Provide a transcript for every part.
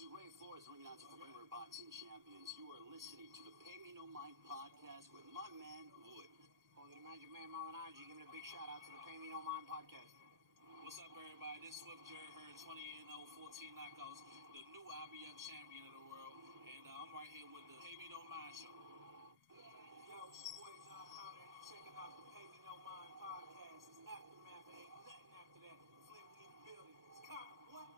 is Ray Flores, ringing out to former boxing champions. You are listening to the Pay Me No Mind podcast with my man, Wood. Oh, the Magic Man Malik, give it a big shout out to the Pay Me No Mind podcast. What's up, everybody? This is Swift Jerry Heard, 20-0, 14 knockouts, the new IBF champion of the world, and I'm right here with the Pay Me No Mind show. Yo, it's your boy John Connor, and you're checking out the Pay Me No Mind podcast. It's Aftermath, and ain't nothing after that. Flavor in the building. It's common, what?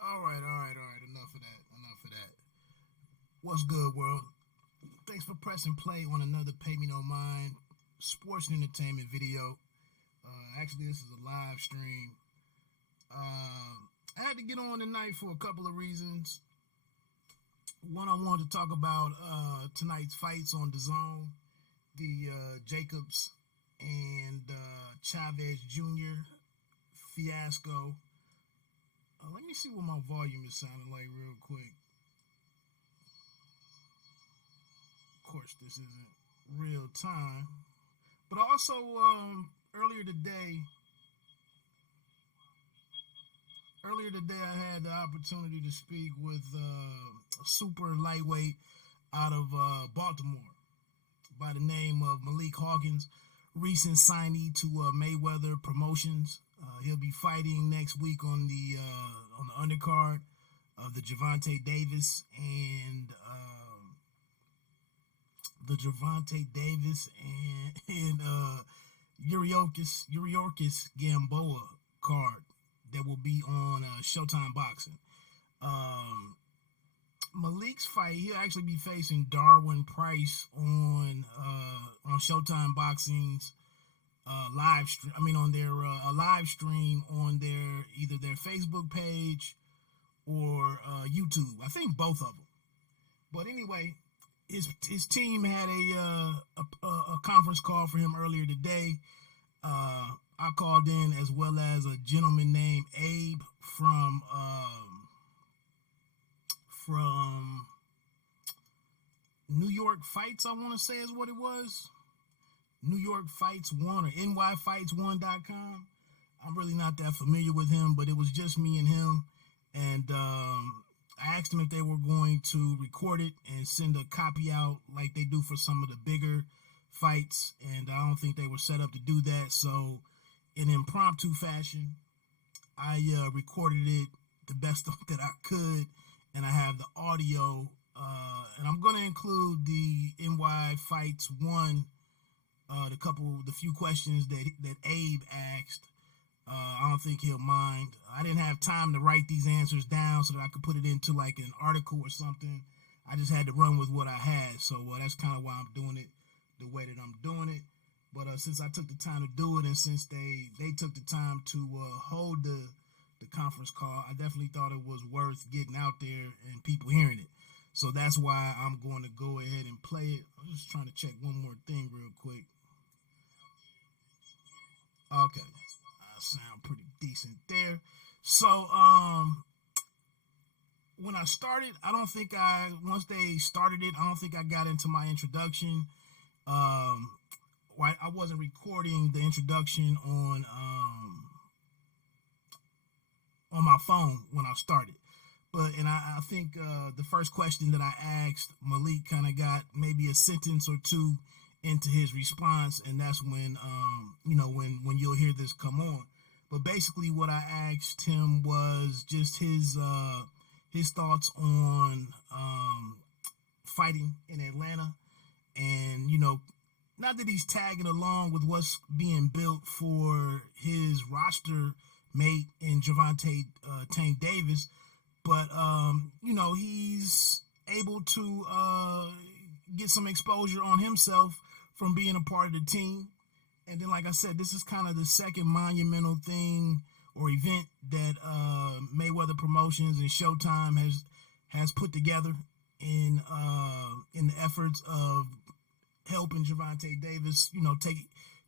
All right. Enough of that. What's good, world? Thanks for pressing play on another Pay Me No Mind sports and entertainment video. Actually, this is a live stream. I had to get on tonight for a couple of reasons. One, I wanted to talk about tonight's fights on DAZN, the Jacobs and Chavez Jr. fiasco. Let me see what my volume is sounding like real quick. Of course, this isn't real time. But also, earlier today, I had the opportunity to speak with a super lightweight out of Baltimore by the name of Malik Hawkins, recent signee to Mayweather Promotions. He'll be fighting next week on the undercard of the Gervonta Davis and Yuriorkis Gamboa card that will be on Showtime Boxing. Malik's fight, he'll actually be facing Darwin Price on Showtime Boxing's live stream. I mean, on their live stream on their either their Facebook page or YouTube. I think both of them. But anyway, his team had a conference call for him earlier today. I called in, as well as a gentleman named Abe from New York Fights, I want to say is what it was. New York Fights 1 or nyfights1.com. I'm really not that familiar with him, but it was just me and him. And I asked them if they were going to record it and send a copy out like they do for some of the bigger fights. And I don't think they were set up to do that. So in impromptu fashion, I recorded it the best that I could. And I have the audio. And I'm going to include the NY Fights 1, the few questions that Abe asked. I don't think he'll mind. I didn't have time to write these answers down so that I could put it into like an article or something. I just had to run with what I had. So that's kind of why I'm doing it the way that I'm doing it. But since I took the time to do it, and since they took the time to hold the conference call, I definitely thought it was worth getting out there and people hearing it. So that's why I'm going to go ahead and play it. I'm just trying to check one more thing real quick. Okay. Sound pretty decent there. So when I started, once they started it, I don't think I got into my introduction. I wasn't recording the introduction on my phone when I started. But I think the first question that I asked Malik kind of got maybe a sentence or two into his response, and that's when when you'll hear this come on. But basically, what I asked him was just his thoughts on fighting in Atlanta, and not that he's tagging along with what's being built for his roster mate in Gervonta Tank Davis, but he's able to get some exposure on himself from being a part of the team. And then, like I said, this is kind of the second monumental thing or event that Mayweather Promotions and Showtime has put together in the efforts of helping Gervonta Davis,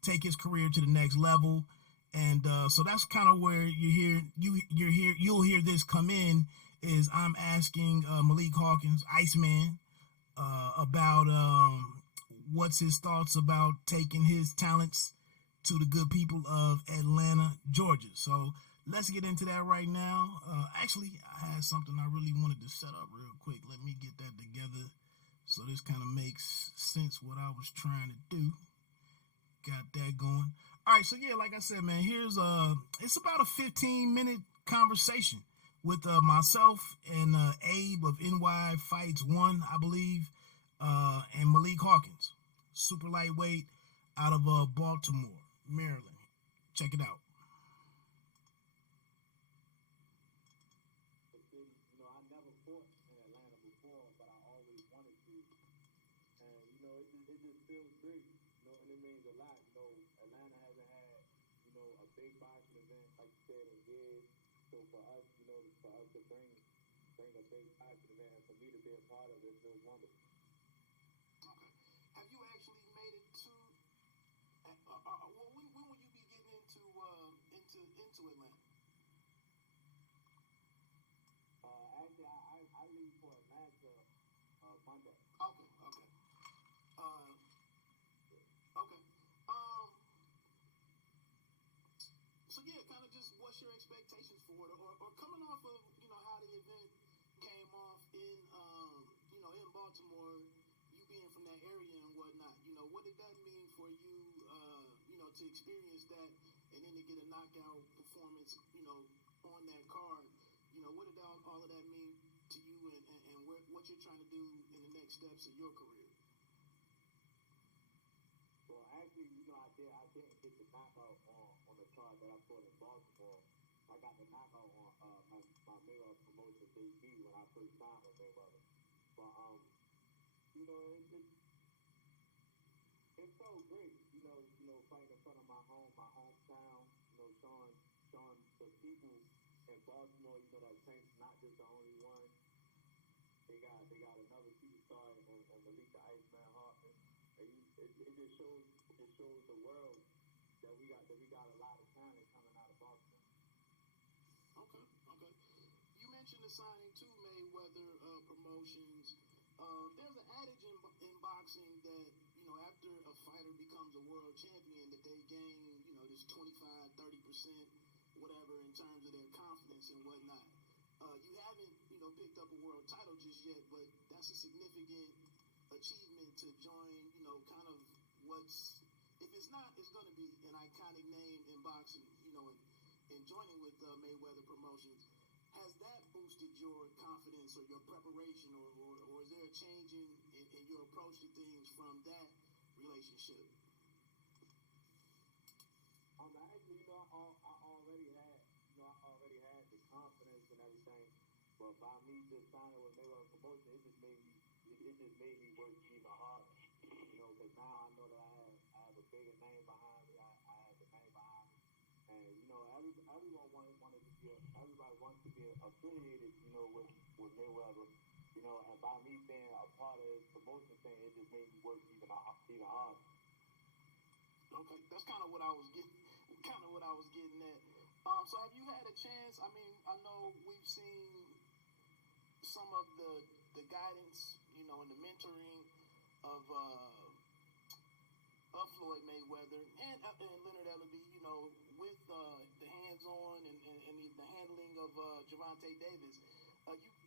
take his career to the next level. And so that's kind of where you'll hear this come in. Is I'm asking Malik Hawkins, Iceman, about what's his thoughts about taking his talents to the good people of Atlanta, Georgia. So let's get into that right now. Actually, I had something I really wanted to set up real quick. Let me get that together so this kind of makes sense what I was trying to do. Got that going. All right, so yeah, like I said, man, here's it's about a 15-minute conversation with myself and Abe of NY Fights 1, I believe, and Malik Hawkins, super lightweight out of Baltimore, Maryland. Check it out. I never fought in Atlanta before, but I always wanted to. And, it just feels great. And it means a lot. Atlanta hasn't had, a big boxing event, like you said, in years. So for us, to bring a big boxing event, and for me to be a part of it, feels wonderful. Okay. Have you actually made it to? When will you be getting into Atlanta? Actually, I leave for Atlanta Monday. Okay. Okay. So yeah, kind of just what's your expectations for it, or coming off of how the event came off in in Baltimore, you being from that area and whatnot. What did that mean for you? To experience that and then to get a knockout performance, on that card. What did all of that mean to you, and what you're trying to do in the next steps of your career? Well, actually, I didn't get the knockout on the card that I fought in Baltimore. I got the knockout on my Mayweather promotion debut when I first signed with Mayweather. But it felt great, fighting in front of my hometown, showing the people in Baltimore, that Tank's not just the only one. They got another superstar and Malik the Iceman Hawkins. And it just shows the world that we got a lot of talent coming out of Baltimore. Okay. You mentioned the signing to Mayweather Promotions. There's an adage in boxing that after a fighter becomes a world champion, that they gain this 25, 30%, whatever, in terms of their confidence and whatnot. You haven't picked up a world title just yet, but that's a significant achievement to join kind of what's, if it's not, it's going to be an iconic name in boxing, and joining with Mayweather Promotions. Has that boosted your confidence or your preparation, or is there a change in your approach to things from that relationship? Actually, I already had the confidence and everything, but by me just signing with Mayweather Promotion, it just made me work even harder. Because now I know that I have a bigger name behind me. I have the name behind me, and everybody wants to be affiliated, with Mayweather. And by me being a part of his promotion thing, it just made me work even harder. Okay, that's kind of what I was getting at. So have you had a chance? I mean, I know we've seen some of the guidance, and the mentoring of Floyd Mayweather and Leonard Ellerbe, with the hands-on and the handling of Gervonta Davis.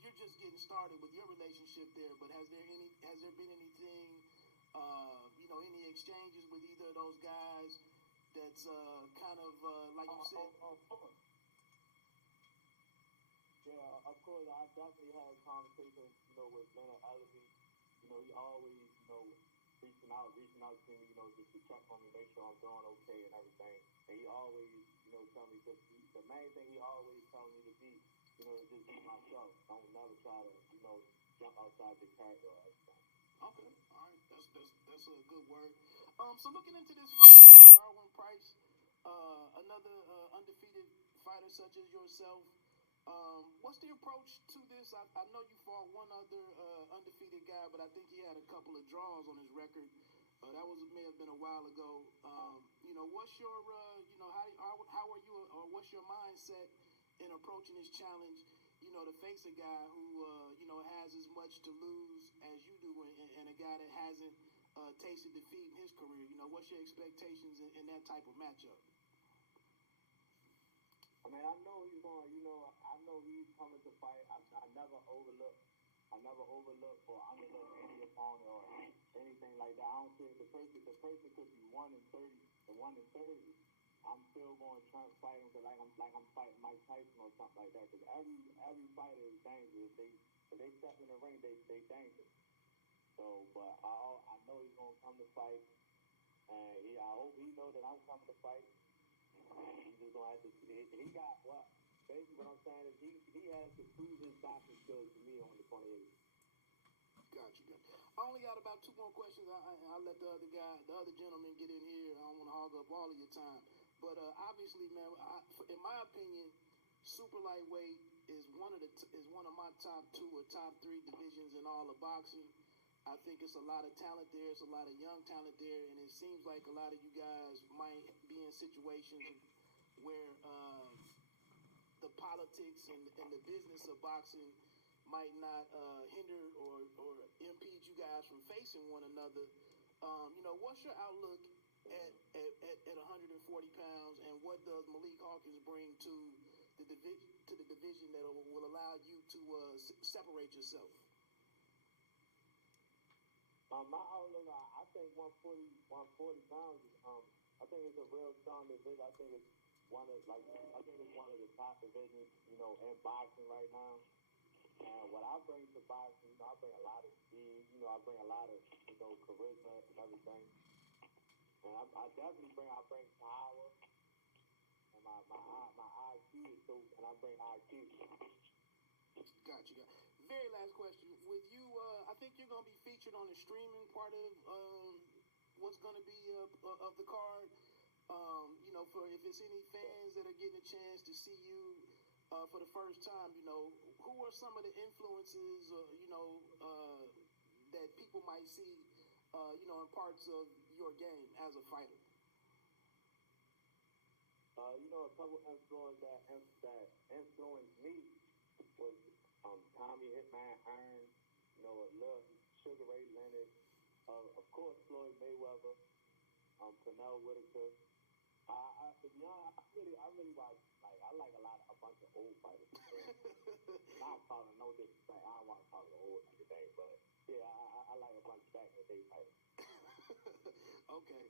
You're just getting started with your relationship there, but has there been anything, any exchanges with either of those guys that's kind of like you said? Of course. Yeah, of course. I definitely had conversations, with Leonard Ellerbe. He always, reaching out to me, just to check on me, make sure I'm doing okay and everything. And he always, tell me the main thing he always tells me to be, is just be myself. Don't never try to, jump outside the character or everything. Okay, all right, that's a good word. So looking into this fight, Darwin Price, another undefeated fighter such as yourself. What's the approach to this? I know you fought one other undefeated guy, but I think he had a couple of draws on his record. That may have been a while ago. What's your, how are you, or what's your mindset in approaching this challenge? To face a guy who, has as much to lose as you do, and a guy that hasn't tasted defeat in his career. What's your expectations in that type of matchup? I mean, I know he's going. I know he's coming to fight. I never overlook. I never overlook or underlook any opponent or anything like that. I don't care if the person could be 1-30 and 1-30. I'm still going to try to fight him like I'm fighting Mike Tyson or something like that. Because every fighter is dangerous. If they step in the ring, they dangerous. So, but I know he's going to come to fight, and I hope he know that I'm coming to fight. He's just going to have to. He got what? Basically, what I'm saying is he has to prove his boxing skills to me on the 28th. Gotcha. I only got about 2 more questions. I'll let the other gentleman get in here. I don't want to hog up all of your time. But obviously, man, in my opinion, super lightweight is one of my top 2 or top 3 divisions in all of boxing. I think it's a lot of talent there. It's a lot of young talent there, and it seems like a lot of you guys might be in situations where the politics and the business of boxing might not hinder or impede you guys from facing one another. What's your outlook at 140 pounds, and what does Malik Hawkins bring to the division that will allow you to separate yourself? My outlook, I think 140 pounds is, I think it's a real strong division. I think it's one of the top divisions, in boxing right now. And what I bring to boxing, I bring a lot of speed, I bring a lot of, charisma and everything. And I definitely bring power. And my IQ is so, and I bring IQ. Gotcha. Very last question. With you, I think you're going to be featured on the streaming part of what's going to be of the card. For if it's any fans that are getting a chance to see you for the first time, who are some of the influences, that people might see, in parts of your game as a fighter? A couple influences that influenced me was Tommy Hitman Hearns, Lil Sugar Ray Leonard, of course Floyd Mayweather, Pernell Whitaker. To be honest, I really watch, I like a bunch of old fighters. Not calling no disrespect. I don't want to call them old today, but yeah, I like a bunch of back in the day fighters. Okay.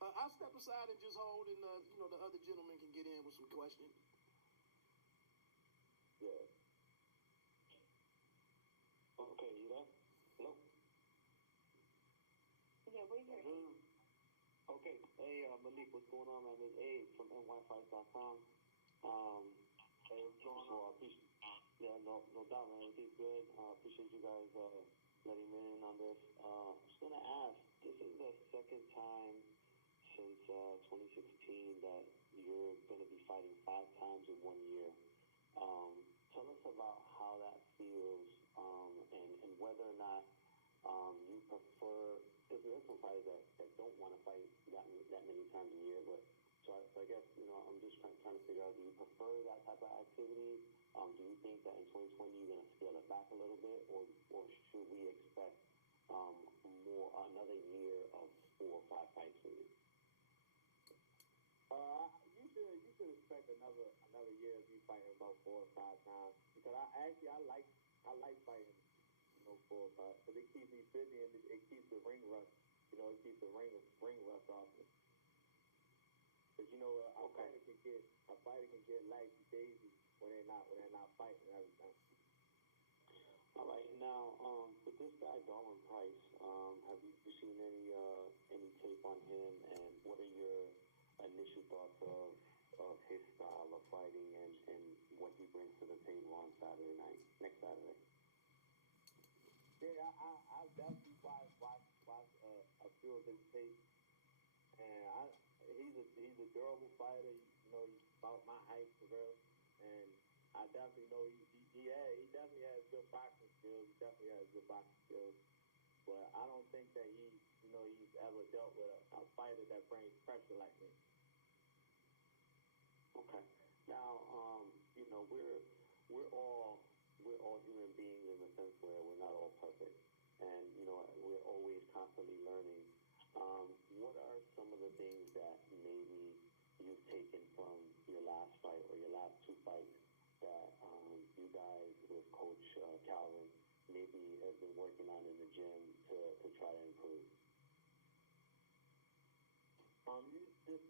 I'll step aside and just hold, and the other gentleman can get in with some questions. Yeah. Okay, you there? Hello? Yeah, we're here. Okay. Hey, Malik, what's going on, man? This is Abe from nyfights.com. Hey, what's going on? No doubt, man. Everything's good. Appreciate you guys letting me in on this. I was going to ask, this is the second time since 2016 that you're going to be fighting 5 times in 1 year. Tell us about how that feels, and whether or not you prefer, because there are some fighters that don't want to fight that many times a year, but so I guess, I'm just trying to figure out, do you prefer that type of activity? Do you think that in 2020 you're going to scale it back a little bit, or should we expect another year of 4 or 5 fights for you? You should expect another year of you fighting about 4 or 5 times, because I like fighting, 4 or 5, because it keeps me busy and it keeps the ring rust, it keeps the ring rust off me. Because a fighter can get lazy daisy when they're not fighting and everything. All right, now with this guy Darwin Price, have you seen any tape on him, and what are your initial thoughts of his style of fighting and what he brings to the table on next Saturday? Yeah, I definitely watched a few of his tapes, and he's a durable fighter. He's about my height for real, and I definitely know he definitely has good boxing skills. He definitely has good boxing skills, but I don't think that he's ever dealt with a fighter that brings pressure like me. Okay. Now, we're all human beings in the sense where we're not all perfect, and we're always constantly learning. What are some of the things that maybe you've taken from your last fight or your fights that you guys with Coach Calvin maybe have been working on in the gym to try to improve? You just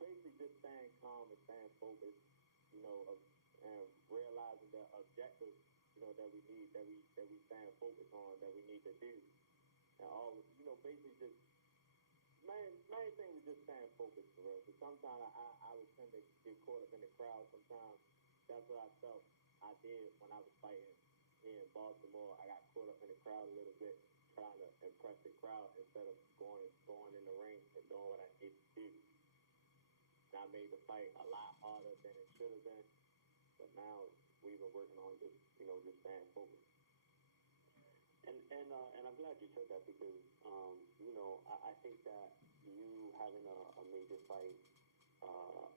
basically staying calm and staying focused, and realizing the objectives, that we stand focused on, that we need to do, and all, basically just main thing is just staying focused for real. Because sometimes I would tend to get caught up in the crowd. Sometimes that's what I felt I did when I was fighting here in Baltimore. I got caught up in the crowd a little bit, trying to impress the crowd instead of going in the ring and doing what I need to do. That made the fight a lot harder than it should have been. But now we've been working on just staying focused. And I'm glad you said that because I think that you having a major fight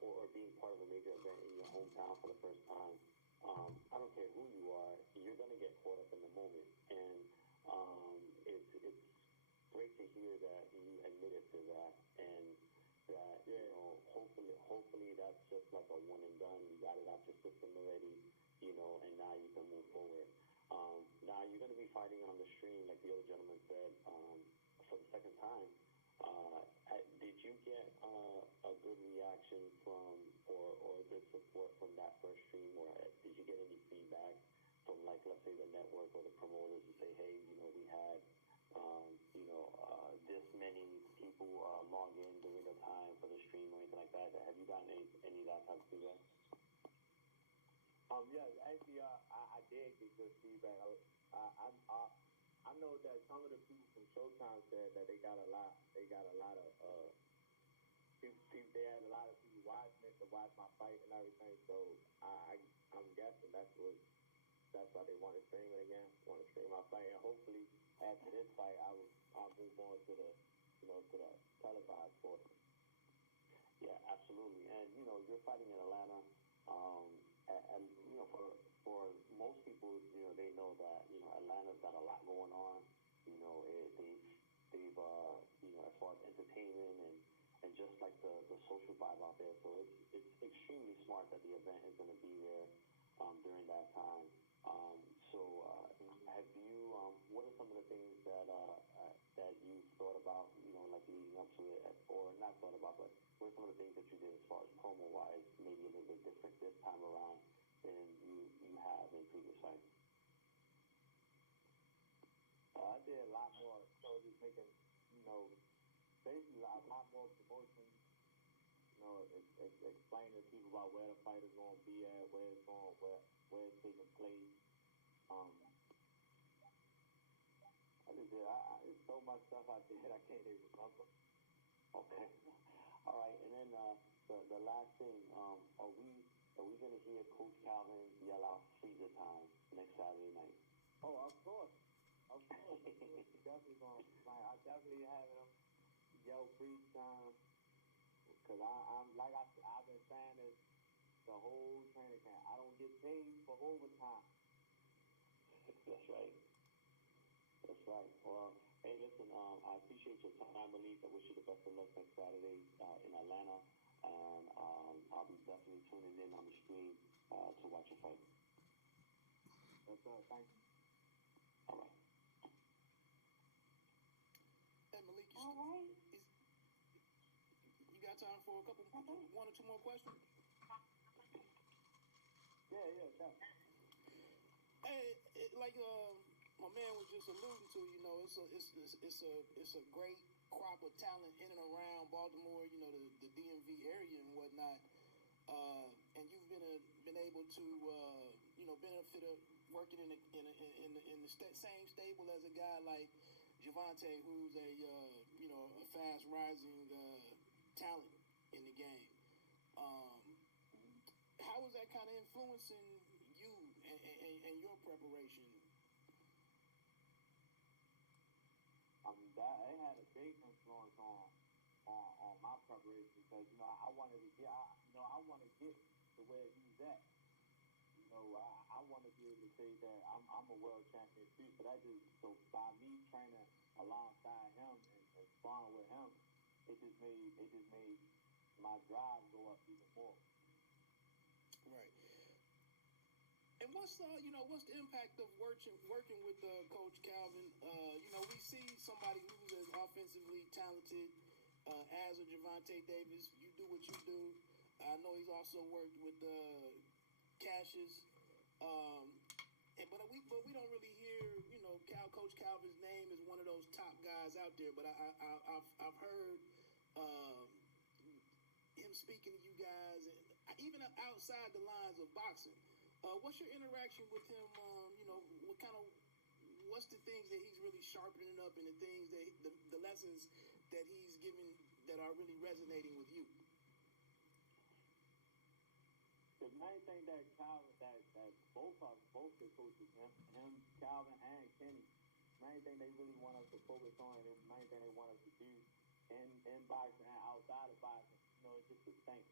or being part of a major event in your hometown for the first time, I don't care who you are, you're gonna get caught up in the moment, and it's great to hear that you admitted to that, and that hopefully that's just like a one and done. You got it out your system already, and now you can move forward. Now you're going to be fighting on the stream, like the old gentleman said, for the second time. Did you get a good reaction from, or good support from that first stream, or did you get any feedback from, like, let's say the network or the promoters to say, hey, we had, this many people log in during the time for the stream or anything like that? Have you gotten any of that type of feedback? Yeah, actually, I did get good feedback. I know that some of the people from Showtime said that they got a lot of people. They had a lot of people watching it to watch my fight and everything. So I'm guessing that's why they want to stream it again. Want to stream my fight, and hopefully after this fight, I'll move on to the to the televised portion. Yeah, absolutely. And you're fighting in Atlanta. And for most people, they know that Atlanta's got a lot going on. They've as far as entertainment and just like the social vibe out there. So it's extremely smart that the event is going to be there during that time. Have you? What are some of the things that you thought about? Like leading up to it, or not thought about, but what are some of the things that you did as far as promo wise, maybe a little bit different this time around than you have in previous fights? I did a lot more, just making, basically a lot more promotion, explaining to people about where the fight is going to be at, where it's going, where it's taking place. I just did, it's so much stuff I did, I can't even remember. Okay. All right, and then the last thing, are we going to hear Coach Calvin yell out freezer time next Saturday night? Oh, of course. Definitely going to. I definitely have him yell freeze time, because I'm like I've been saying this the whole training camp. I don't get paid for overtime. That's right. That's right. Well, hey, listen, I appreciate your time, Malik. I wish you the best of luck next Saturday in Atlanta. And I'll be definitely tuning in on the stream to watch your fight. That's thank you. All right. Hey, Malik, All right. you got time for one or two more questions? Yeah, definitely. Hey, my man was just alluding to, it's a great crop of talent in and around Baltimore, the DMV area and whatnot. And you've been able to benefit of working in the same stable as a guy like Javante, who's a fast rising talent in the game. How was that kind of influencing you and your preparation? That it had a big influence on my preparation, because I wanted to get to where he's at. I want to be able to say that I'm a world champion too. So by me training alongside him and sparring with him, it just made my drive go up even more. Right. And what's what's the impact of working with Coach Calvin? We see somebody who's as offensively talented as a Javante Davis. You do what you do. I know he's also worked with Cassius, but we don't really hear Coach Calvin's name is one of those top guys out there. But I've heard him speaking to you guys, and even outside the lines of boxing. What's your interaction with him? What's the things that he's really sharpening up, and the things that the lessons that he's giving that are really resonating with you? The main thing that Calvin, that both the coaches, him, Calvin, and Kenny, main thing they really want us to focus on, and the main thing they want us to do in boxing and outside of boxing, is just to think.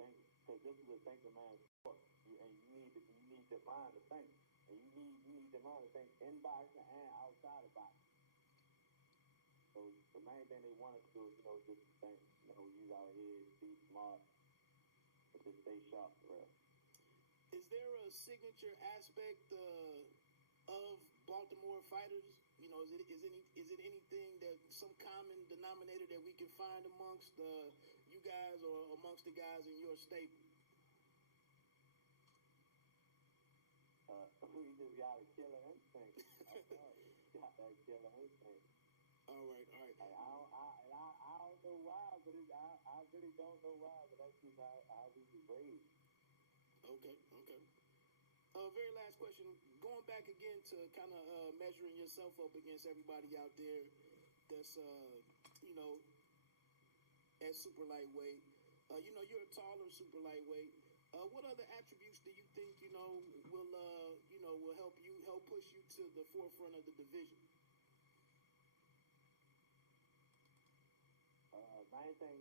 Think, because this is a thinking man's sport, and you need the mind to think, and you need the mind to think in boxing and outside of boxing. So the main thing they want us to do is just to think, use our head, be smart, but just stay sharp for real. Is there a signature aspect of Baltimore fighters? Is it anything that some common denominator that we can find amongst you guys or amongst the guys in your stable? We just got a killer instinct. Got that killer instinct. All right. I don't know why, but I really don't know why, but that's just how we was raised. Okay. Very last question. Going back again to kind of measuring yourself up against everybody out there that's, at super lightweight. You're a taller super lightweight. What other attributes do you think, will help push you to the forefront of the division? Main thing,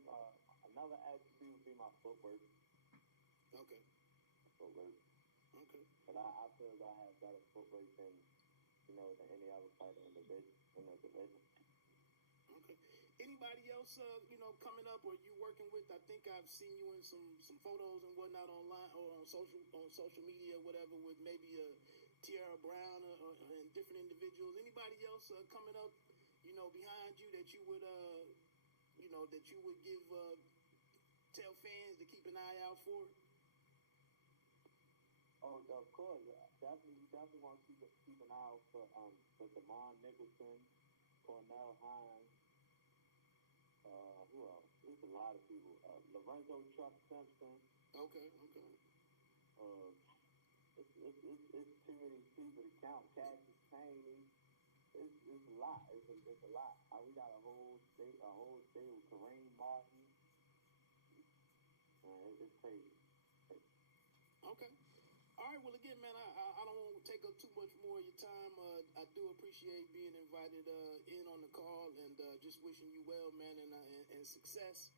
another attribute would be my footwork. Okay. Footwork. Okay. But I feel that I have better footwork than any other fighter in the division. Okay. Anybody else, coming up or you working with? I think I've seen you in some photos and whatnot online or on social media, whatever, with maybe a Tierra Brown and different individuals. Anybody else coming up, behind you that you would give tell fans to keep an eye out for? Oh, of course, definitely want to keep an eye out for Damon Nicholson, Cornell Hines. Who else? There's a lot of people. Lorenzo Chuck Simpson. Okay. It's too many people to count. Cassius Payne. It's a lot. It's a lot. We got a whole stable. Kareem Martin. It's crazy. Okay. All right. Well, again, man, I don't want to take up too much more of your time. I do appreciate being invited in on the call, and just wishing you well, man, and success.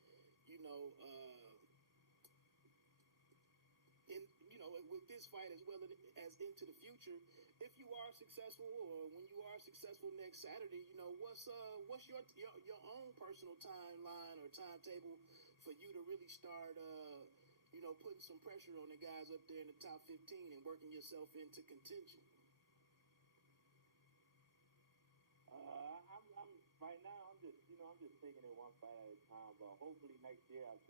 With this fight as well as into the future. If you are successful, or when you are successful next Saturday, what's your own personal timeline or timetable for you to really start putting some pressure on the guys up there in the top 15 and working yourself into contention? I'm right now. I'm just taking it one fight at a time. But hopefully next year I'm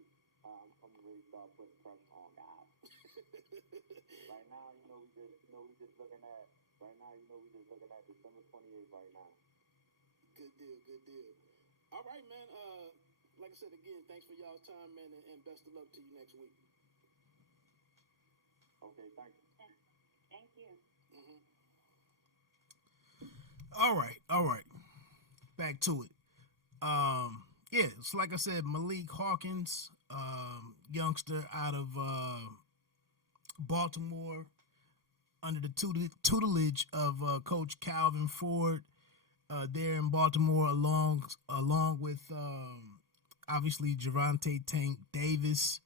gonna really start putting pressure on guys. Right now, we just looking at December 28th right now. Good deal. All right, man. Like I said again, thanks for y'all's time, man, and best of luck to you next week. Okay, thank you. Thank you. Mm-hmm. All right. Back to it. Yeah, it's like I said, Malik Hawkins, youngster out of Baltimore, under the tutelage of Coach Calvin Ford, there in Baltimore, along with obviously Javante Tank Davis,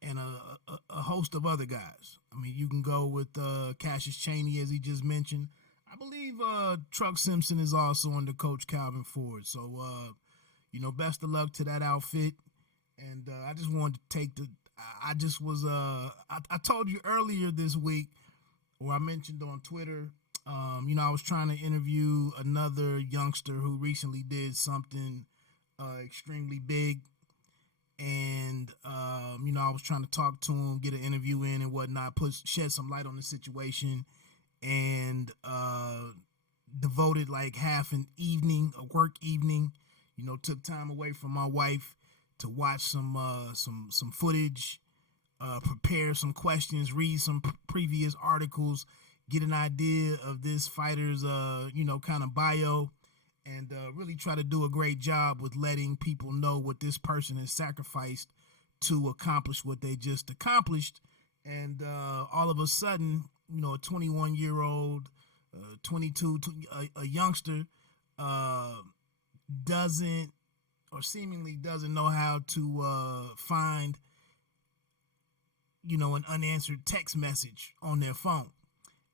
and a host of other guys. I mean, you can go with Cassius Chaney, as he just mentioned. I believe Truck Simpson is also under Coach Calvin Ford. So, best of luck to that outfit. And I just wanted to I just was I told you earlier this week, or I mentioned on Twitter, I was trying to interview another youngster who recently did something extremely big, and I was trying to talk to him, get an interview in and whatnot, shed some light on the situation, and devoted like half an evening, a work evening, took time away from my wife to watch some footage, prepare some questions, read some previous articles, get an idea of this fighter's kind of bio, and really try to do a great job with letting people know what this person has sacrificed to accomplish what they just accomplished. And all of a sudden, a 21-year-old, 22, a youngster, doesn't, or seemingly doesn't know how to find, an unanswered text message on their phone.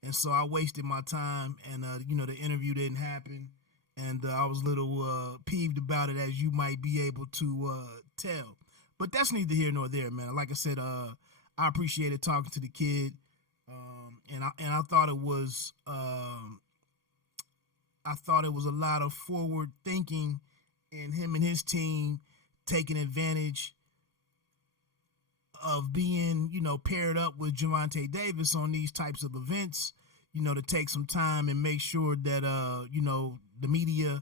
And so I wasted my time, and the interview didn't happen, and I was a little peeved about it, as you might be able to tell. But that's neither here nor there, man. Like I said, I appreciated talking to the kid, and I thought it was a lot of forward thinking in him and his team, taking advantage of being, paired up with Gervonta Davis on these types of events, to take some time and make sure that, the media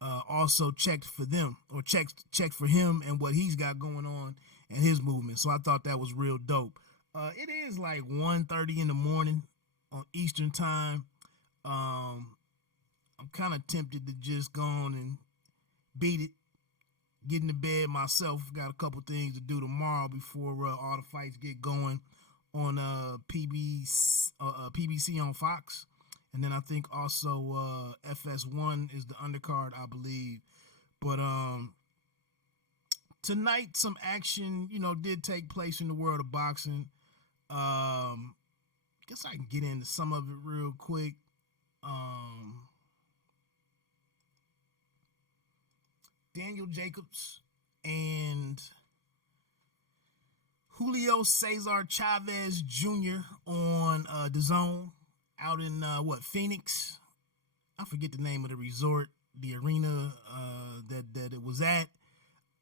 also checked for them, or checked for him and what he's got going on and his movement. So I thought that was real dope. It is like 1:30 in the morning on Eastern time. I'm kind of tempted to just go on and beat it, get into bed myself. Got a couple things to do tomorrow before all the fights get going on PBC on Fox. And then I think also FS1 is the undercard, I believe. But tonight some action, did take place in the world of boxing. Guess I can get into some of it real quick. Daniel Jacobs and Julio Cesar Chavez Jr. on the Zone out in Phoenix. I forget the name of the resort, the arena that it was at.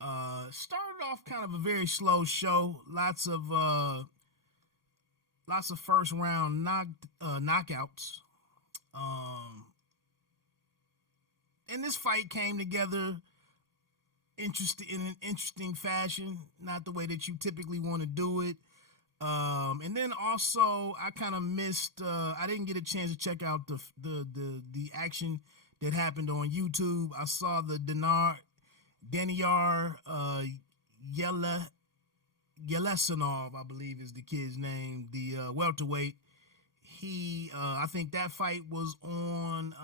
Started off kind of a very slow show. Lots of first round knockouts. And this fight came together in an interesting fashion, not the way that you typically want to do it. And then also I kind of missed. I didn't get a chance to check out the action that happened on YouTube. I saw the Daniar Yelesinov, I believe is the kid's name, the welterweight. I think that fight was on.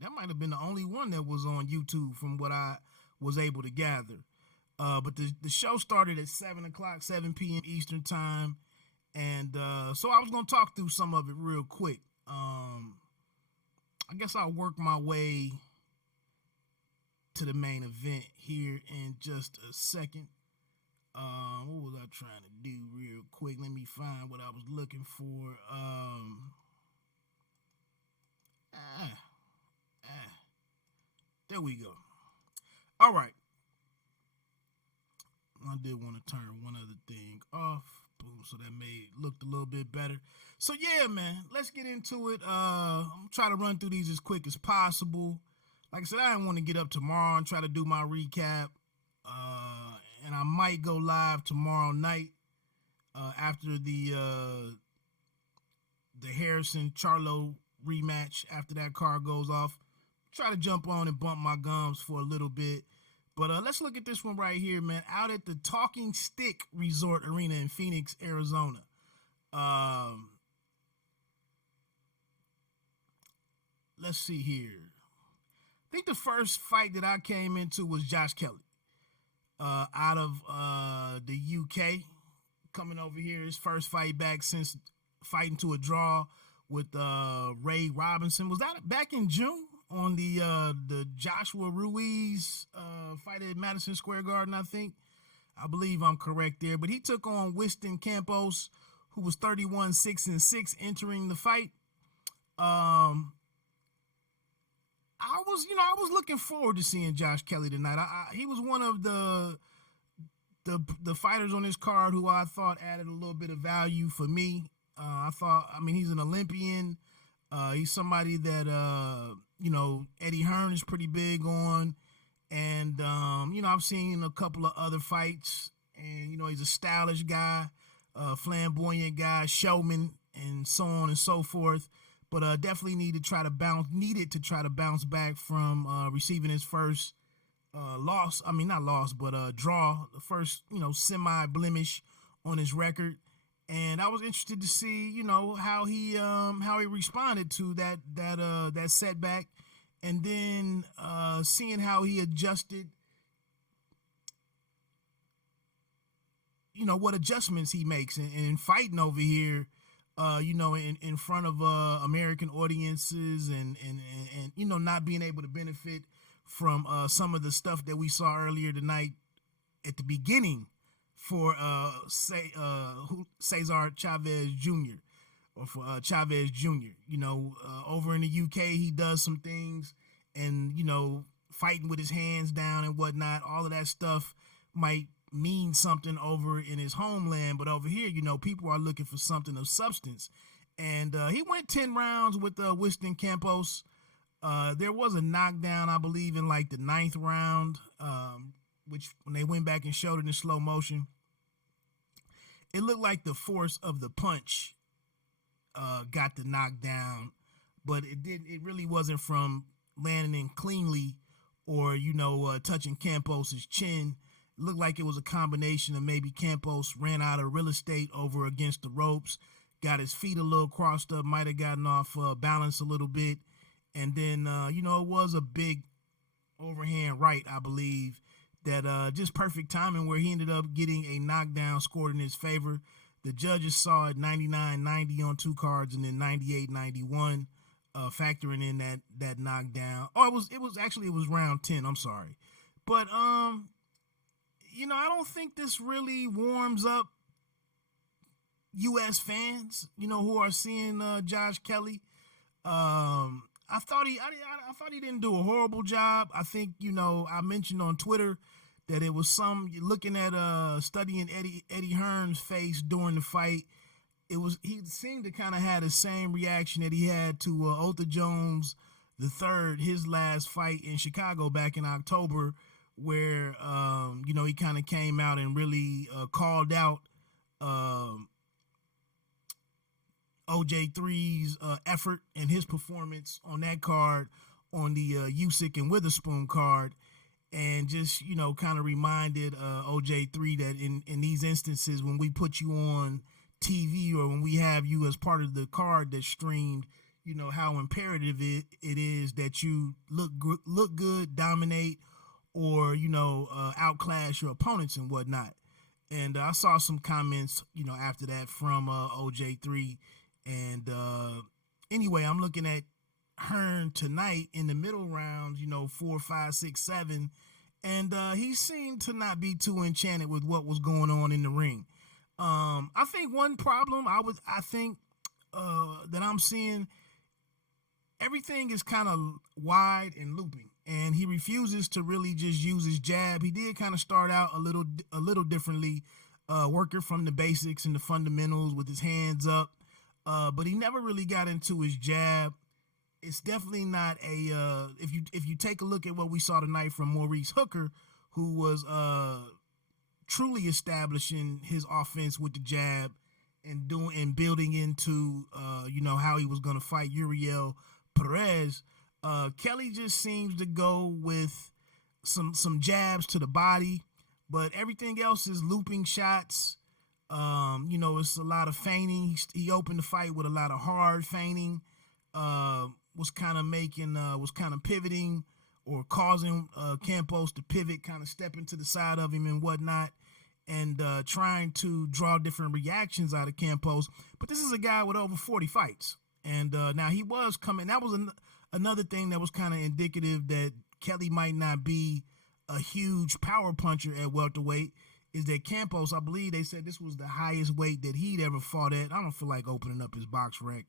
That might have been the only one that was on YouTube from what I was able to gather. But the show started at 7 p.m. Eastern time. And so I was going to talk through some of it real quick. I guess I'll work my way to the main event here in just a second. What was I trying to do real quick? Let me find what I was looking for. There we go. All right. I did want to turn one other thing off. Boom. So that made it looked a little bit better. So yeah, man, let's get into it. I'm trying to run through these as quick as possible. Like I said, I didn't want to get up tomorrow and try to do my recap. And I might go live tomorrow night after the Harrison Charlo rematch. After that card goes off, try to jump on and bump my gums for a little bit. But let's look at this one right here, man. Out at the Talking Stick Resort Arena in Phoenix, Arizona. Let's see here. I think the first fight that I came into was Josh Kelly. Out of the UK, coming over here, his first fight back since fighting to a draw with Ray Robinson. Was that back in June on the Joshua Ruiz fight at Madison Square Garden, I think? I believe I'm correct there. But he took on Winston Campos, who was 31-6-6 entering the fight. I was looking forward to seeing Josh Kelly tonight. He was one of the fighters on this card who I thought added a little bit of value for me. He's an Olympian. He's somebody that, Eddie Hearn is pretty big on. And, I've seen a couple of other fights. And, he's a stylish guy, flamboyant guy, showman, and so on and so forth. But definitely needed to try to bounce back from receiving his first draw, the first, semi-blemish on his record. And I was interested to see, how he responded to that setback, and then seeing how he adjusted, what adjustments he makes and fighting over here, in front of American audiences and not being able to benefit from some of the stuff that we saw earlier tonight at the beginning for Cesar Chavez Jr. or for Chavez Jr. Over in the UK, he does some things and, fighting with his hands down and whatnot. All of that stuff might mean something over in his homeland, but over here, people are looking for something of substance. And he went 10 rounds with Winston Campos. There was a knockdown, I believe, in like the 9th round, which when they went back and showed it in slow motion, it looked like the force of the punch got the knockdown, but it really wasn't from landing in cleanly or, touching Campos's chin. It looked like it was a combination of maybe Campos ran out of real estate over against the ropes, got his feet a little crossed up, might have gotten off balance a little bit. And then, it was a big overhand right, I believe, that just perfect timing where he ended up getting a knockdown scored in his favor. The judges saw it 99-90 on 2 cards and then 98-91, factoring in that knockdown. Oh, it was round 10. I'm sorry. But, I don't think this really warms up U.S. fans, who are seeing Josh Kelly. I thought he didn't do a horrible job. I think, I mentioned on Twitter that it was looking at studying Eddie Hearn's face during the fight. He seemed to kind of had the same reaction that he had to Otha Jones III, his last fight in Chicago back in October, where he kind of came out and really called out OJ3's effort and his performance on that card, on the Usyk and Witherspoon card, and just, kind of reminded OJ3 that in these instances, when we put you on TV or when we have you as part of the card that's streamed, how imperative it is that you look good, dominate, or, outclass your opponents and whatnot. And I saw some comments, after that from OJ3. And anyway, I'm looking at Hearn tonight in the middle rounds, 4, 5, 6, 7. And he seemed to not be too enchanted with what was going on in the ring. I think one problem that I'm seeing, everything is kind of wide and looping, and he refuses to really just use his jab. He did kind of start out a little differently, working from the basics and the fundamentals with his hands up, but he never really got into his jab. It's definitely not if you take a look at what we saw tonight from Maurice Hooker, who was truly establishing his offense with the jab and building into how he was going to fight Uriel Perez. Kelly just seems to go with some jabs to the body, but everything else is looping shots. It's a lot of feigning. He opened the fight with a lot of hard feigning. Was kind of pivoting or causing Campos to pivot, kind of stepping to the side of him and whatnot, and trying to draw different reactions out of Campos. But this is a guy with over 40 fights. And now he was coming. That was another thing that was kind of indicative that Kelly might not be a huge power puncher at welterweight, is that Campos, I believe they said this was the highest weight that he'd ever fought at. I don't feel like opening up his box rec.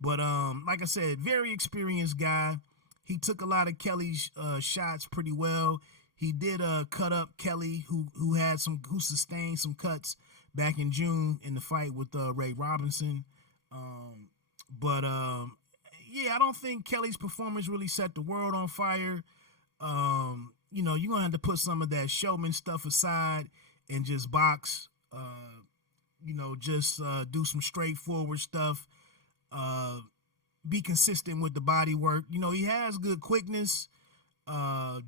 But like I said, very experienced guy. He took a lot of Kelly's shots pretty well. He did cut up Kelly, who sustained some cuts back in June in the fight with Ray Robinson. Yeah, I don't think Kelly's performance really set the world on fire. You're going to have to put some of that showman stuff aside and just box, do some straightforward stuff, be consistent with the body work. He has good quickness,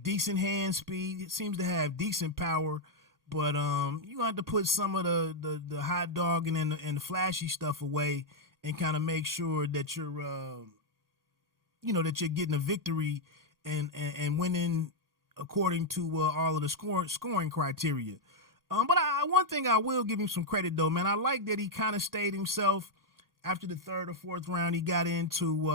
decent hand speed, seems to have decent power, but you're going to have to put some of the hot dog and the flashy stuff away and kind of make sure that you're, that you're getting a victory and winning according to all of the scoring criteria. But one thing I will give him some credit though, man. I like that he kind of stayed himself after the third or fourth round. He got into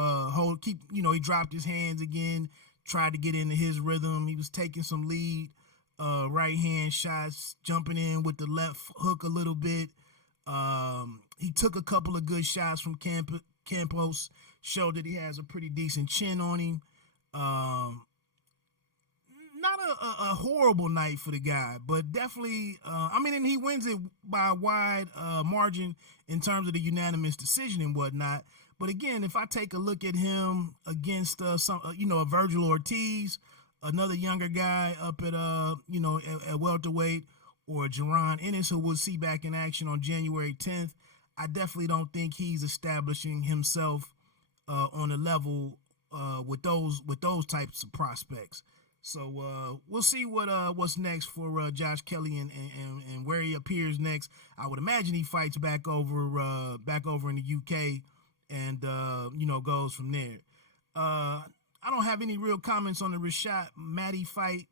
he dropped his hands again, tried to get into his rhythm. He was taking some lead right hand shots, jumping in with the left hook a little bit. He took a couple of good shots from Campos, showed that he has a pretty decent chin on him. Not a horrible night for the guy, but definitely, and he wins it by a wide margin in terms of the unanimous decision and whatnot. But again, if I take a look at him against a Virgil Ortiz, another younger guy up at welterweight, or Jaron Ennis, who we'll see back in action on January 10th, I definitely don't think he's establishing himself on a level with those types of prospects. So we'll see what's next for Josh Kelly and where he appears next. I would imagine he fights back over in the UK and goes from there. I don't have any real comments on the Rashad Matty fight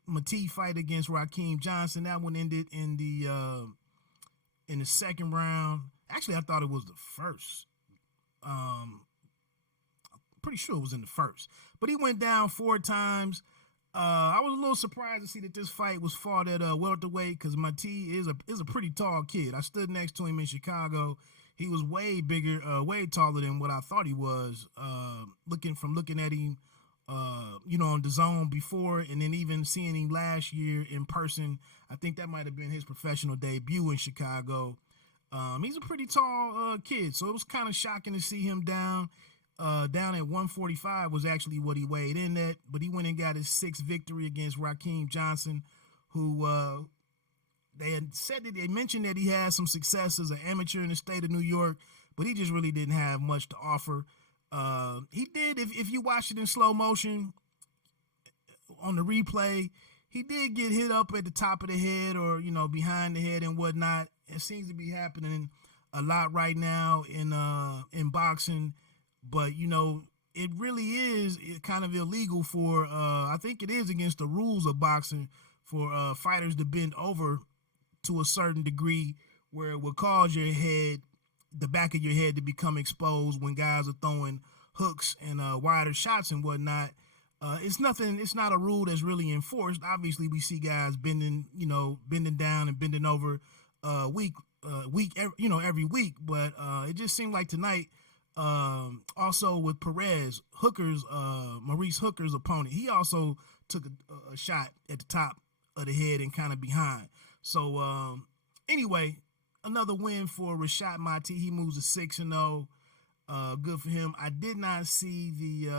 against Raheem Johnson. That one ended in the second round. Actually, I thought it was the first. Pretty sure it was in the first, but he went down 4 times. I was a little surprised to see that this fight was fought at welterweight because Mati is a pretty tall kid. I stood next to him in Chicago. He was way bigger, way taller than what I thought he was. Looking at him, on the zone before, and then even seeing him last year in person, I think that might have been his professional debut in Chicago. He's a pretty tall kid, so it was kind of shocking to see him down at 145 was actually what he weighed in at, but he went and got his 6th victory against Raheem Johnson, who they had said that they mentioned that he had some success as an amateur in the state of New York, but he just really didn't have much to offer. He did, if you watch it in slow motion on the replay, he did get hit up at the top of the head or, behind the head and whatnot. It seems to be happening a lot right now in boxing. But, it really is kind of illegal for, I think it is against the rules of boxing for fighters to bend over to a certain degree where it will cause the back of your head to become exposed when guys are throwing hooks and wider shots and whatnot. It's not a rule that's really enforced. Obviously, we see guys bending down and bending over every week. But it just seemed like tonight, also with Perez, Maurice Hooker's opponent, he also took a shot at the top of the head and kind of behind. So anyway, another win for Rashad Mati. He moves to 6-0. Good for him. I did not see the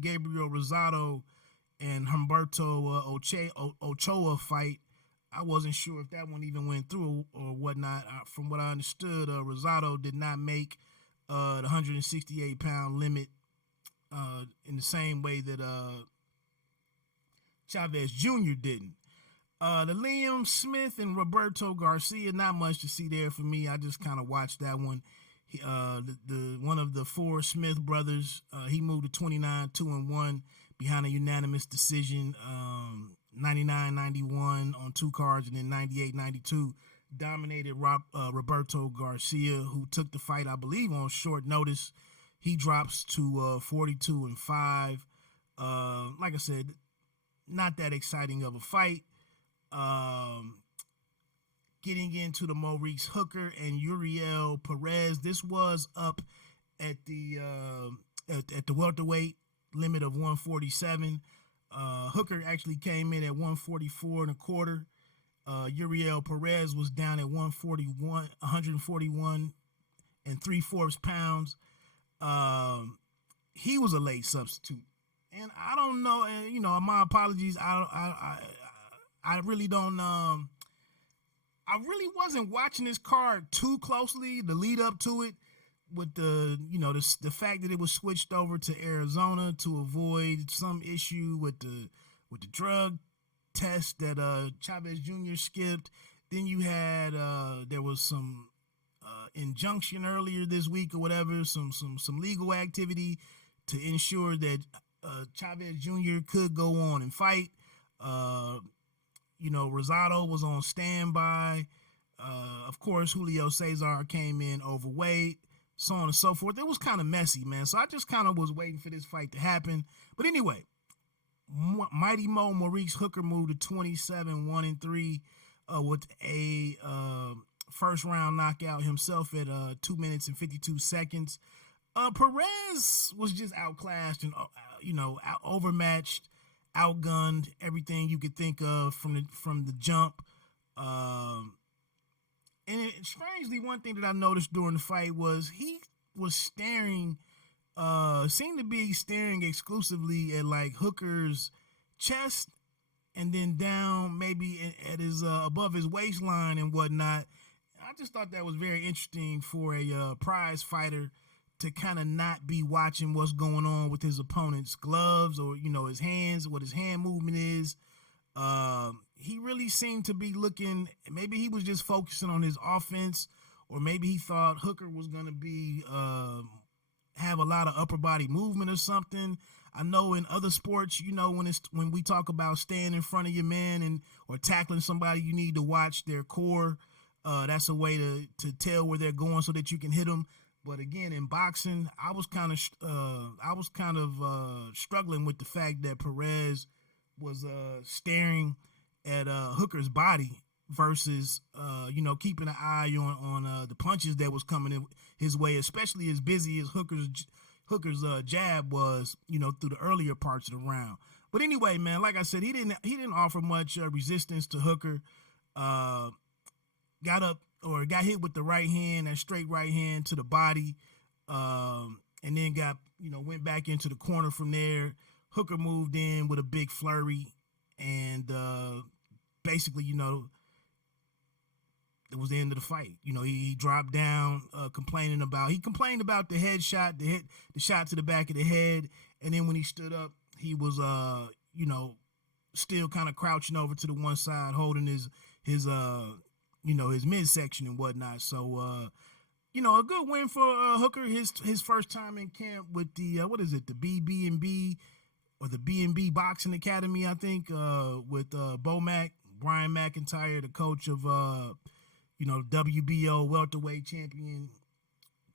Gabriel Rosado and Humberto Ochoa fight. I wasn't sure if that one even went through or whatnot. From what I understood, Rosado did not make the 168-pound limit in the same way that Chavez Jr. didn't. The Liam Smith and Roberto Garcia, not much to see there for me. I just kind of watched that one. One of the 4 Smith brothers, he moved to 29-2-1 behind a unanimous decision. 99-91 on 2 cards, and then 98-92 dominated Roberto Garcia, who took the fight, I believe, on short notice. He drops to 42-5. Like I said, not that exciting of a fight. Getting into the Maurice Hooker and Uriel Perez. This was up at the at the welterweight limit of 147. Hooker actually came in at 144 and a quarter. Uriel Perez was down at 141 and 3/4 pounds. He was a late substitute, and I don't know. And my apologies. I really don't. I really wasn't watching this card too closely. The lead up to it, with the fact that it was switched over to Arizona to avoid some issue with the drug test that Chavez Jr. skipped. Then you had there was some injunction earlier this week or whatever, some legal activity to ensure that Chavez Jr. could go on and fight. Rosado was on standby. Of course, Julio Cesar came in overweight, so on and so forth. It was kind of messy, man. So I just kind of was waiting for this fight to happen. But anyway, Mighty Mo Maurice Hooker moved to 27-1-3 with a first round knockout himself at 2 minutes and 52 seconds. Perez was just outclassed and overmatched, outgunned, everything you could think of from the jump. And strangely, one thing that I noticed during the fight was he was seemed to be staring exclusively at like Hooker's chest and then down maybe at his above his waistline and whatnot. I just thought that was very interesting for a prize fighter to kind of not be watching what's going on with his opponent's gloves or his hands, what his hand movement is. He really seemed to be looking, maybe he was just focusing on his offense, or maybe he thought Hooker was going to be have a lot of upper body movement or something. I know in other sports, when we talk about staying in front of your man or tackling somebody, you need to watch their core. That's a way to tell where they're going so that you can hit them. But again, in boxing, I was kind of struggling with the fact that Perez was staring at Hooker's body versus keeping an eye on the punches that was coming in his way, especially as busy as Hooker's jab was, through the earlier parts of the round. But anyway, man, like I said, he didn't offer much resistance to Hooker. Got hit with the right hand, that straight right hand to the body, and then went back into the corner from there. Hooker moved in with a big flurry, and basically, it was the end of the fight. He dropped down, complained about the headshot, the shot to the back of the head, and then when he stood up, he was still kind of crouching over to the one side, holding his midsection and whatnot. So a good win for Hooker. His first time in camp with the the BB&B or the B&B Boxing Academy, I think, with Brian McIntyre, the coach of WBO welterweight champion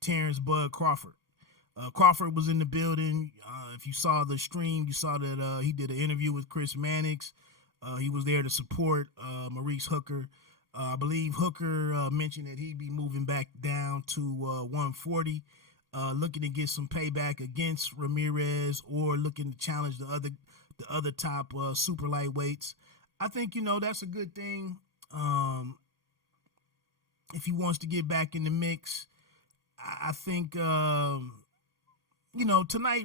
Terrence Bud Crawford. Crawford was in the building. If you saw the stream, you saw that he did an interview with Chris Mannix. He was there to support Maurice Hooker. I believe Hooker mentioned that he'd be moving back down to 140, looking to get some payback against Ramirez or looking to challenge the other top super lightweights. I think that's a good thing. If he wants to get back in the mix, I think tonight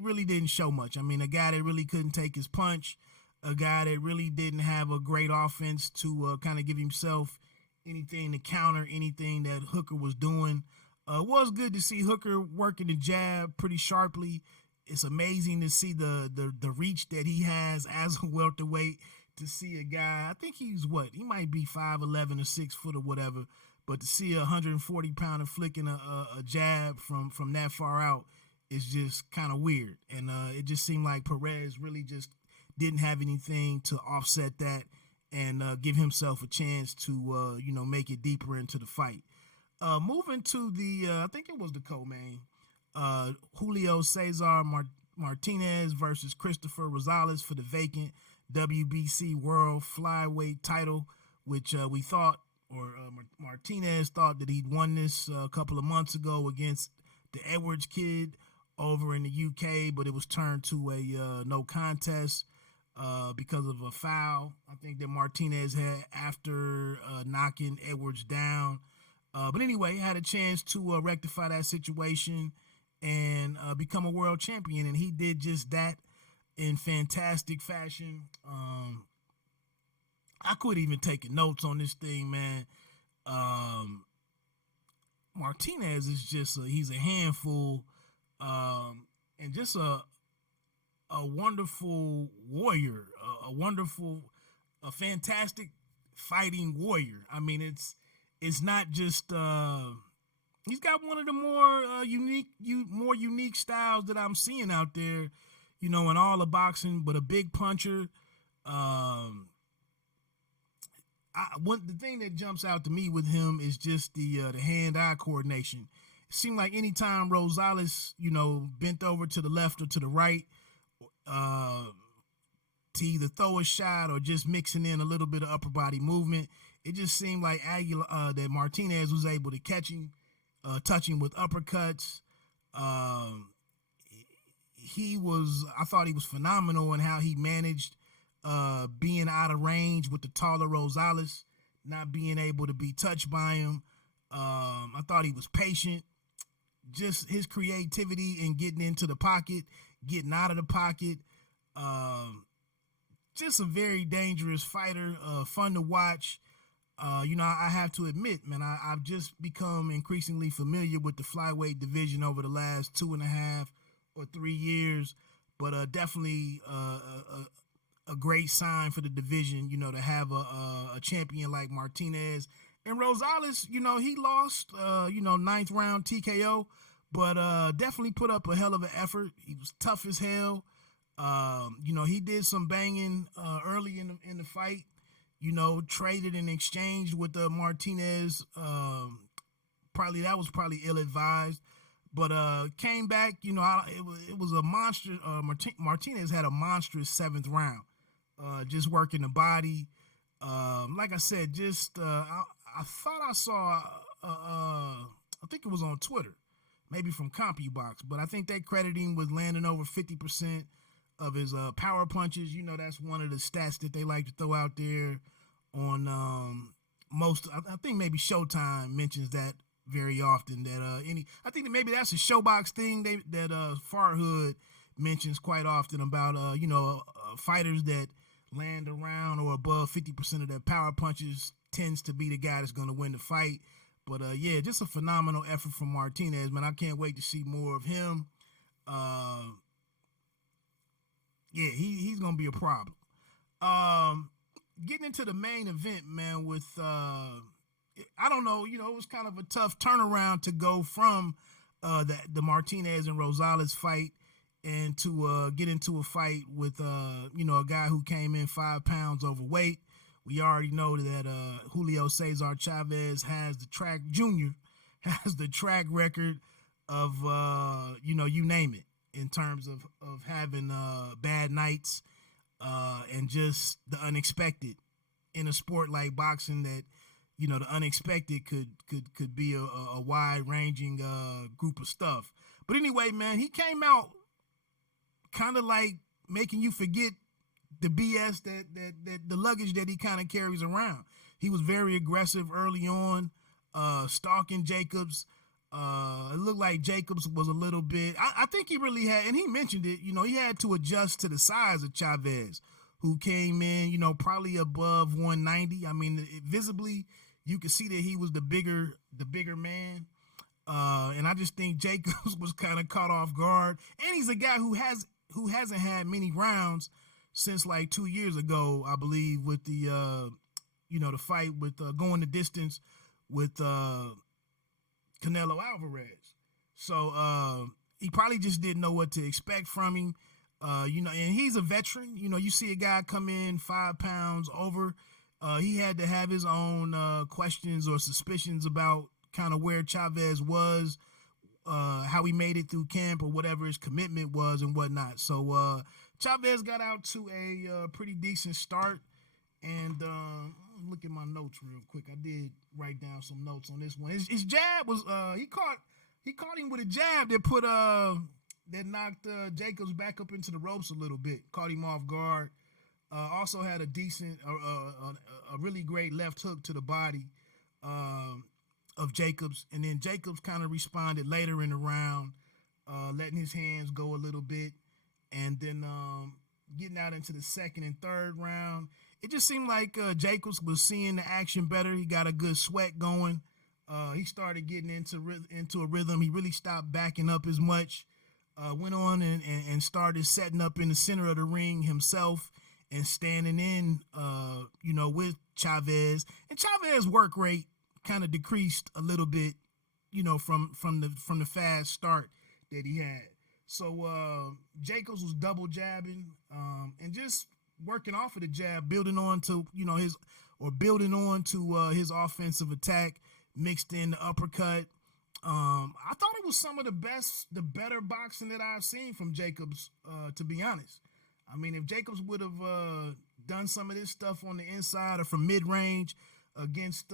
really didn't show much. I mean, a guy that really couldn't take his punch, a guy that really didn't have a great offense to kind of give himself anything to counter anything that Hooker was doing. It was good to see Hooker working the jab pretty sharply. It's amazing to see the reach that he has as a welterweight, to see a guy, I think he might be 5'11" or 6 foot or whatever, but to see a 140-pounder flicking a jab from that far out is just kind of weird. And it just seemed like Perez really just didn't have anything to offset that and give himself a chance to, make it deeper into the fight. Moving to I think it was the co-main, Julio Cesar Martinez versus Christopher Rosales for the vacant WBC World Flyweight title, which we thought, or Martinez thought that he'd won this a couple of months ago against the Edwards kid over in the UK, but it was turned to a no contest because of a foul I think that Martinez had after knocking Edwards down. But anyway, had a chance to rectify that situation and become a world champion, and he did just that in fantastic fashion. I quit even taking notes on this thing, man. Martinez is just he's a handful, and just a wonderful warrior, a fantastic fighting warrior. I mean, it's not just he's got one of the more unique styles that I'm seeing out there, in all of boxing, but a big puncher. The thing that jumps out to me with him is just the hand-eye coordination. It seemed like anytime Rosales, bent over to the left or to the right, to either throw a shot or just mixing in a little bit of upper body movement, it just seemed like that Martinez was able to catch him, touch him with uppercuts. I thought he was phenomenal in how he managed being out of range with the taller Rosales, not being able to be touched by him. I thought he was patient. Just his creativity in getting into the pocket, getting out of the pocket. Just a very dangerous fighter, fun to watch. I have to admit, man, I've just become increasingly familiar with the flyweight division over the last 2.5 or 3 years, but definitely a great sign for the division, to have a champion like Martinez. And Rosales, he lost, 9th round TKO, but definitely put up a hell of an effort. He was tough as hell. He did some banging early in the fight, traded and exchanged with Martinez. Probably ill-advised, but came back. It was a monster. Martinez had a monstrous 7th round, just working the body. Like I said, just I thought I saw, I think it was on Twitter, maybe from CompuBox, but I think they credit him with landing over 50% of his power punches. That's one of the stats that they like to throw out there on most. I think maybe Showtime mentions that very often. I think that maybe that's a Showbox thing that Farhood mentions quite often about fighters that land around or above 50% of their power punches tends to be the guy that's going to win the fight. But yeah, just a phenomenal effort from Martinez, man. I can't wait to see more of him. Yeah, he's going to be a problem. Getting into the main event, man, with, I don't know, it was kind of a tough turnaround to go from the Martinez and Rosales fight and to get into a fight with, a guy who came in 5 pounds overweight. We already know that Julio Cesar Chavez has the track record of, you name it, in terms of having bad nights and just the unexpected in a sport like boxing. That the unexpected could be a wide ranging group of stuff. But anyway, man, he came out kind of like making you forget the BS that the luggage that he kind of carries around. He was very aggressive early on, stalking Jacobs. It looked like Jacobs was a little bit, I think he really had, and he mentioned it, he had to adjust to the size of Chavez, who came in, probably above 190. I mean, visibly, you could see that he was the bigger man. And I just think Jacobs was kind of caught off guard. And he's a guy who hasn't had many rounds since like 2 years ago, I believe, with the, the fight with going the distance with Canelo Alvarez. So he probably just didn't know what to expect from him. And he's a veteran. You see a guy come in 5 pounds over. He had to have his own questions or suspicions about kind of where Chavez was, how he made it through camp or whatever his commitment was and whatnot. So Chavez got out to a pretty decent start, and look at my notes real quick. I did write down some notes on this one. His jab was he caught him with a jab that put that knocked Jacobs back up into the ropes a little bit, caught him off guard. Also had a decent, a really great left hook to the body of Jacobs, and then Jacobs kind of responded later in the round, letting his hands go a little bit, and then getting out into the second and third round. It just seemed like Jacobs was seeing the action better. He got a good sweat going. He started getting into a rhythm. He really stopped backing up as much. Went on and started setting up in the center of the ring himself and standing in, with Chavez. And Chavez's work rate kind of decreased a little bit, from the fast start that he had. So Jacobs was double jabbing and just working off of the jab, building on to his offensive attack, mixed in the uppercut. I thought it was some of the better boxing that I've seen from Jacobs, to be honest. I mean, if Jacobs would have done some of this stuff on the inside or from mid-range against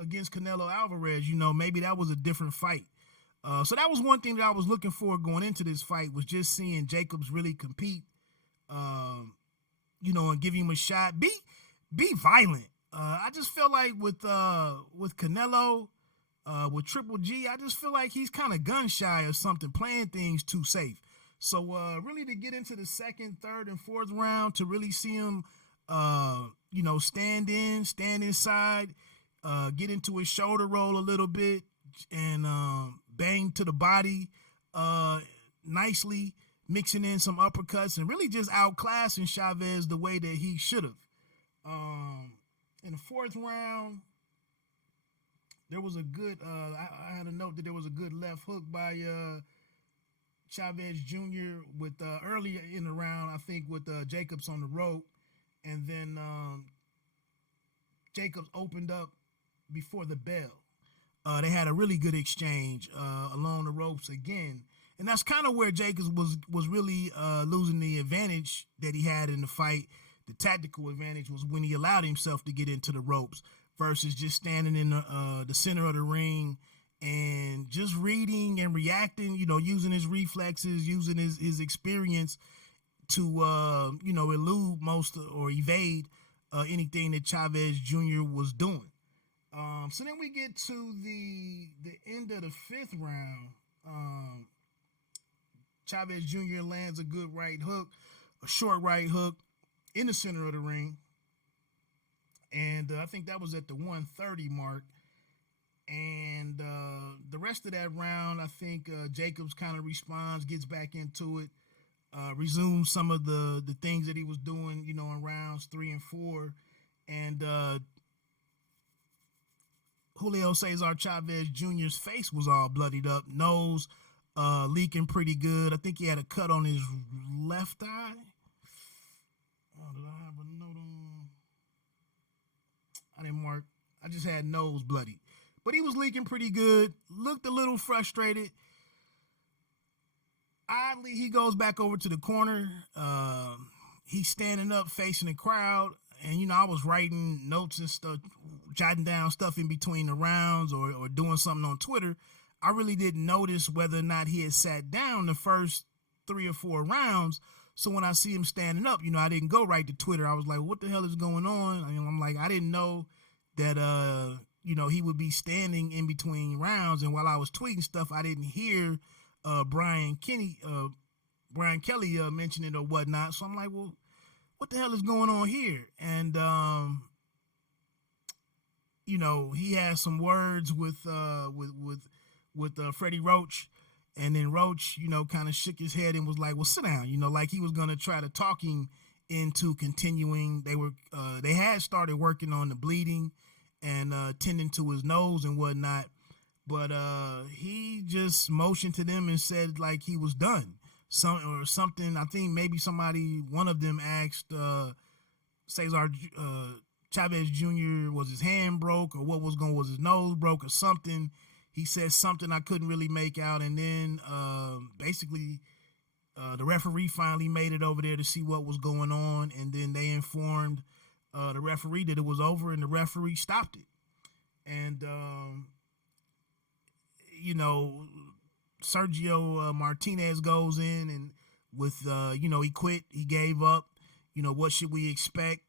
Canelo Alvarez, maybe that was a different fight. So that was one thing that I was looking for going into this fight, was just seeing Jacobs really compete, and give him a shot. Be violent. I just feel like with Canelo, with Triple G, I just feel like he's kind of gun shy or something, playing things too safe. So really to get into the second, third, and fourth round, to really see him, stand inside, get into his shoulder roll a little bit, and bang to the body nicely, mixing in some uppercuts and really just outclassing Chavez the way that he should have. In the fourth round, there was a good, I had a note that there was a good left hook by Chavez Jr. with earlier in the round, I think, with Jacobs on the rope. And then Jacobs opened up before the bell. They had a really good exchange along the ropes again. And that's kind of where Jacobs was really losing the advantage that he had in the fight. The tactical advantage was when he allowed himself to get into the ropes versus just standing in the center of the ring and just reading and reacting, using his reflexes, using his experience to, elude most or evade anything that Chavez Jr. was doing. So then we get to the end of the fifth round. Chavez Jr. lands a good right hook, a short right hook in the center of the ring. And I think that was at the 130 mark. And the rest of that round, I think Jacobs kind of responds, gets back into it, resumes some of the things that he was doing, in rounds 3 and 4. And Julio Cesar Chavez Jr.'s face was all bloodied up, nose leaking pretty good. I think he had a cut on his left eye. Oh, did I have a note on? I didn't mark. I just had nose bloody. But he was leaking pretty good. Looked a little frustrated. Oddly, he goes back over to the corner. He's standing up facing the crowd. And, I was writing notes and stuff, jotting down stuff in between the rounds or doing something on Twitter. I really didn't notice whether or not he had sat down the first 3 or 4 rounds. So when I see him standing up, I didn't go right to Twitter. I was like, what the hell is going on? I'm like, I didn't know that, he would be standing in between rounds. And while I was tweeting stuff, I didn't hear Brian Kelly mention it or whatnot. So I'm like, well, what the hell is going on here? And, he had some words with Freddie Roach. And then Roach, kind of shook his head and was like, well, sit down, like he was going to try to talk him into continuing. They had started working on the bleeding and tending to his nose and whatnot. But he just motioned to them and said like he was done. Something. I think maybe one of them asked Cesar Chavez Jr. was his hand broke or was his nose broke or something. He said something I couldn't really make out, and then basically The referee finally made it over there to see what was going on, and then they informed the referee that it was over, and the referee stopped it. And Sergio Martinez goes in, and with he quit, he gave up. What should we expect,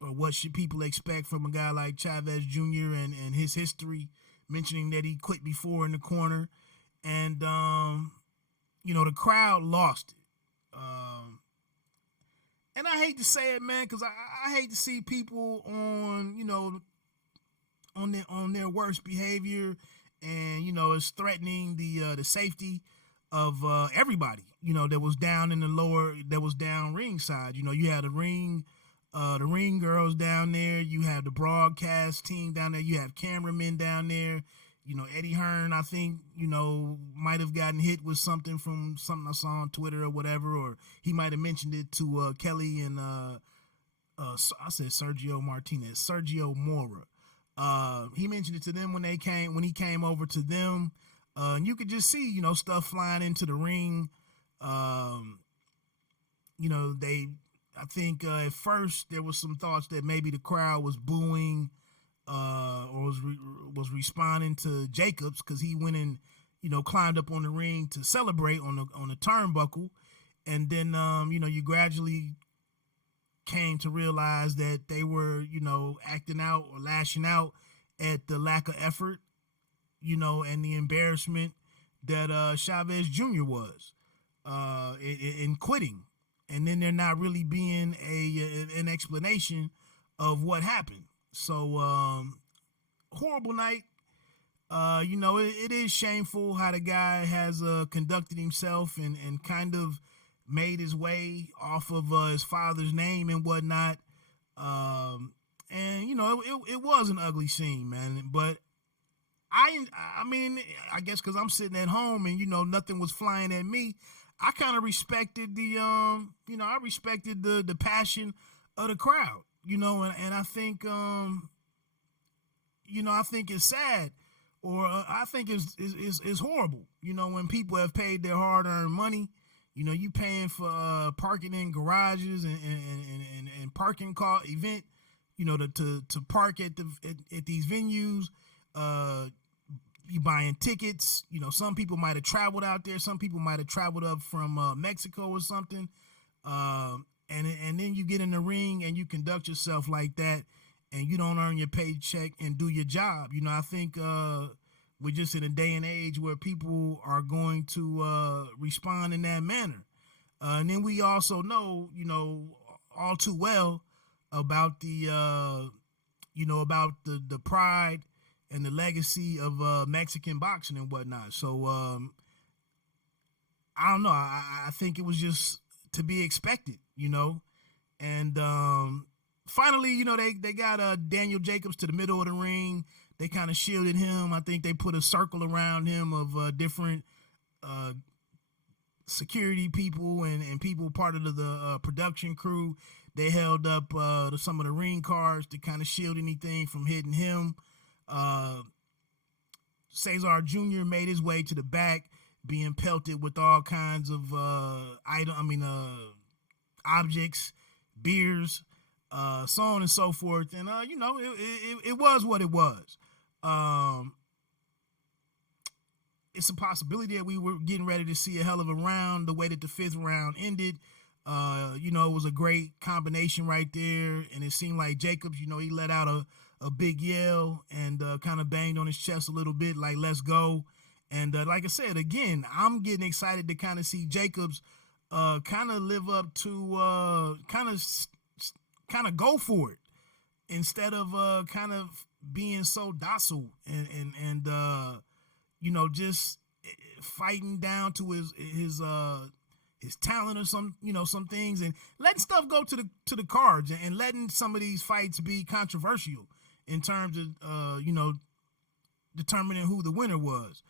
or what should people expect from a guy like Chavez Jr. and his history, mentioning that he quit before in the corner, and the crowd lost it. And I hate to say it, man, because I hate to see people on their worst behavior, and it's threatening the safety of everybody that was down in that was down ringside. You had the ring girls down there, you have the broadcast team down there, you have cameramen down there. Eddie Hearn, I think, might have gotten hit with something from something I saw on Twitter or whatever, or he might have mentioned it to Kelly and I said Sergio Martinez, Sergio Mora. He mentioned it to them when he came over to them. And you could just see, stuff flying into the ring. I think at first there was some thoughts that maybe the crowd was booing or was responding to Jacobs, because he went and climbed up on the ring to celebrate on the turnbuckle, and then you gradually came to realize that they were acting out or lashing out at the lack of effort, and the embarrassment that Chavez Jr. was in quitting, and then there not really being an explanation of what happened. So horrible night. It is shameful how the guy has conducted himself and kind of made his way off of his father's name and whatnot. And it was an ugly scene, man. But I mean, I guess because I'm sitting at home and nothing was flying at me, I kind of respected the passion of the crowd. And I think, I think it's sad, or I think it's horrible, when people have paid their hard-earned money, you paying for parking in garages and parking car event, to park at these venues, you buying tickets, some people might have traveled out there, some people might have traveled up from Mexico or something, and then you get in the ring and you conduct yourself like that, and you don't earn your paycheck and do your job. I think we're just in a day and age where people are going to respond in that manner. And then we also know, all too well about the pride and the legacy of Mexican boxing and whatnot. So I don't know. I think it was just to be expected, and finally, they got Daniel Jacobs to the middle of the ring. They kind of shielded him. I think they put a circle around him of different security people and people part of the production crew. They held up some of the ring cars to kind of shield anything from hitting him. Cesar Jr. made his way to the back, being pelted with all kinds of objects, beers, so on and so forth. And it was what it was. It's a possibility that we were getting ready to see a hell of a round. The way that the fifth round ended, it was a great combination right there. And it seemed like Jacobs, he let out a big yell and kind of banged on his chest a little bit, like, let's go. And like I said, again, I'm getting excited to kind of see Jacobs kind of live up to kind of go for it, instead of kind of being so docile and just fighting down to his talent or some things, and letting stuff go to the cards, and letting some of these fights be controversial in terms of determining who the winner was.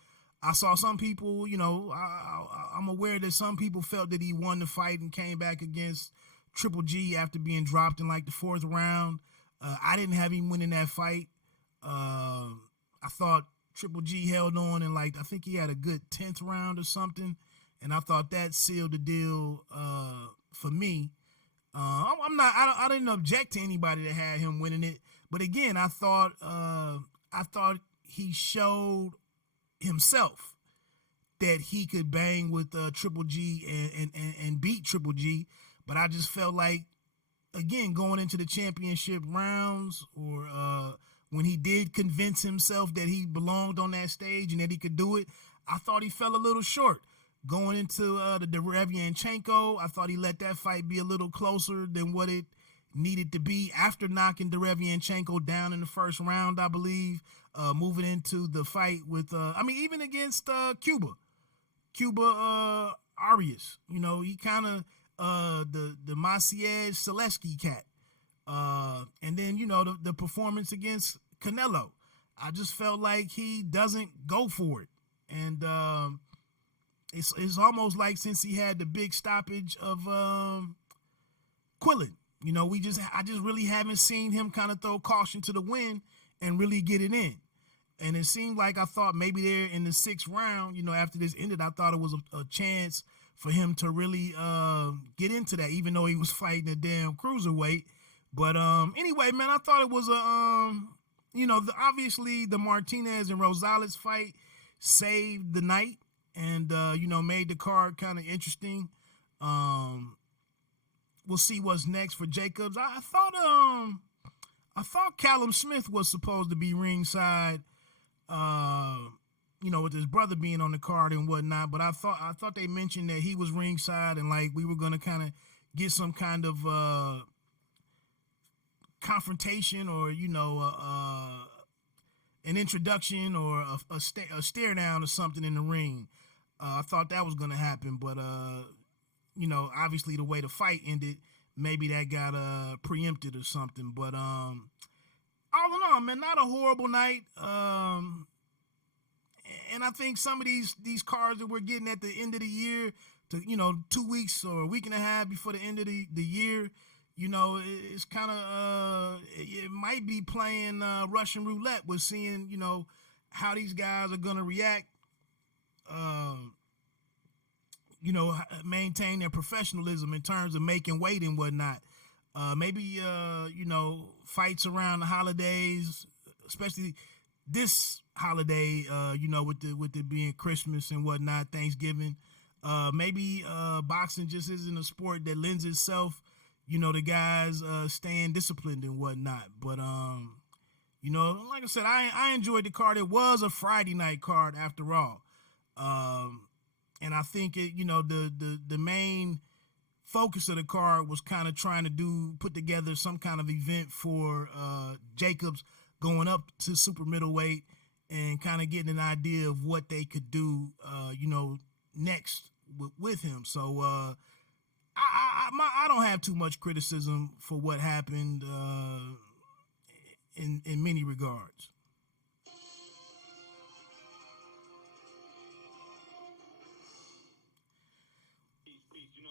I saw some people, I'm aware that some people felt that he won the fight and came back against Triple G after being dropped in like the fourth round. I didn't have him winning that fight. I thought Triple G held on, and I think he had a good 10th round or something, and I thought that sealed the deal for me. I didn't object to anybody that had him winning it, but again, I thought he showed himself that he could bang with Triple G and beat Triple G, but I just felt like, again, going into the championship rounds, or when he did convince himself that he belonged on that stage and that he could do it, I thought he fell a little short. Going into the Derevianchenko, I thought he let that fight be a little closer than what it needed to be after knocking Derevianchenko down in the first round, I believe. Moving into the fight with, even against Cuba Arias, he kind of the Maciej Selesky cat, and then the performance against Canelo, I just felt like he doesn't go for it, and it's almost like since he had the big stoppage of Quillin, I just really haven't seen him kind of throw caution to the wind and really get it in. And it seemed like I thought maybe there in the 6th round, after this ended, I thought it was a chance for him to really get into that, even though he was fighting a damn cruiserweight. But anyway, man, I thought it was obviously the Martinez and Rosales fight saved the night and, made the card kind of interesting. We'll see what's next for Jacobs. I thought Callum Smith was supposed to be ringside, with his brother being on the card and whatnot, but I thought they mentioned that he was ringside and like we were going to kind of get some kind of confrontation or an introduction or a stare down or something in the ring. I thought that was going to happen, but obviously the way the fight ended, maybe that got preempted or something. But all in all, man, not a horrible night. And I think some of these cards that we're getting at the end of the year, to 2 weeks or a week and a half before the end of the year, it's kind of it might be playing Russian roulette with seeing how these guys are gonna react. Maintain their professionalism in terms of making weight and whatnot. Maybe fights around the holidays, especially this holiday, with it being Christmas and whatnot, Thanksgiving. Maybe boxing just isn't a sport that lends itself, to guys staying disciplined and whatnot. But like I said, I enjoyed the card. It was a Friday night card after all. And I think it, the main focus of the card was kind of trying to put together some kind of event for Jacobs going up to super middleweight and kind of getting an idea of what they could do, next with him. So I don't have too much criticism for what happened in many regards.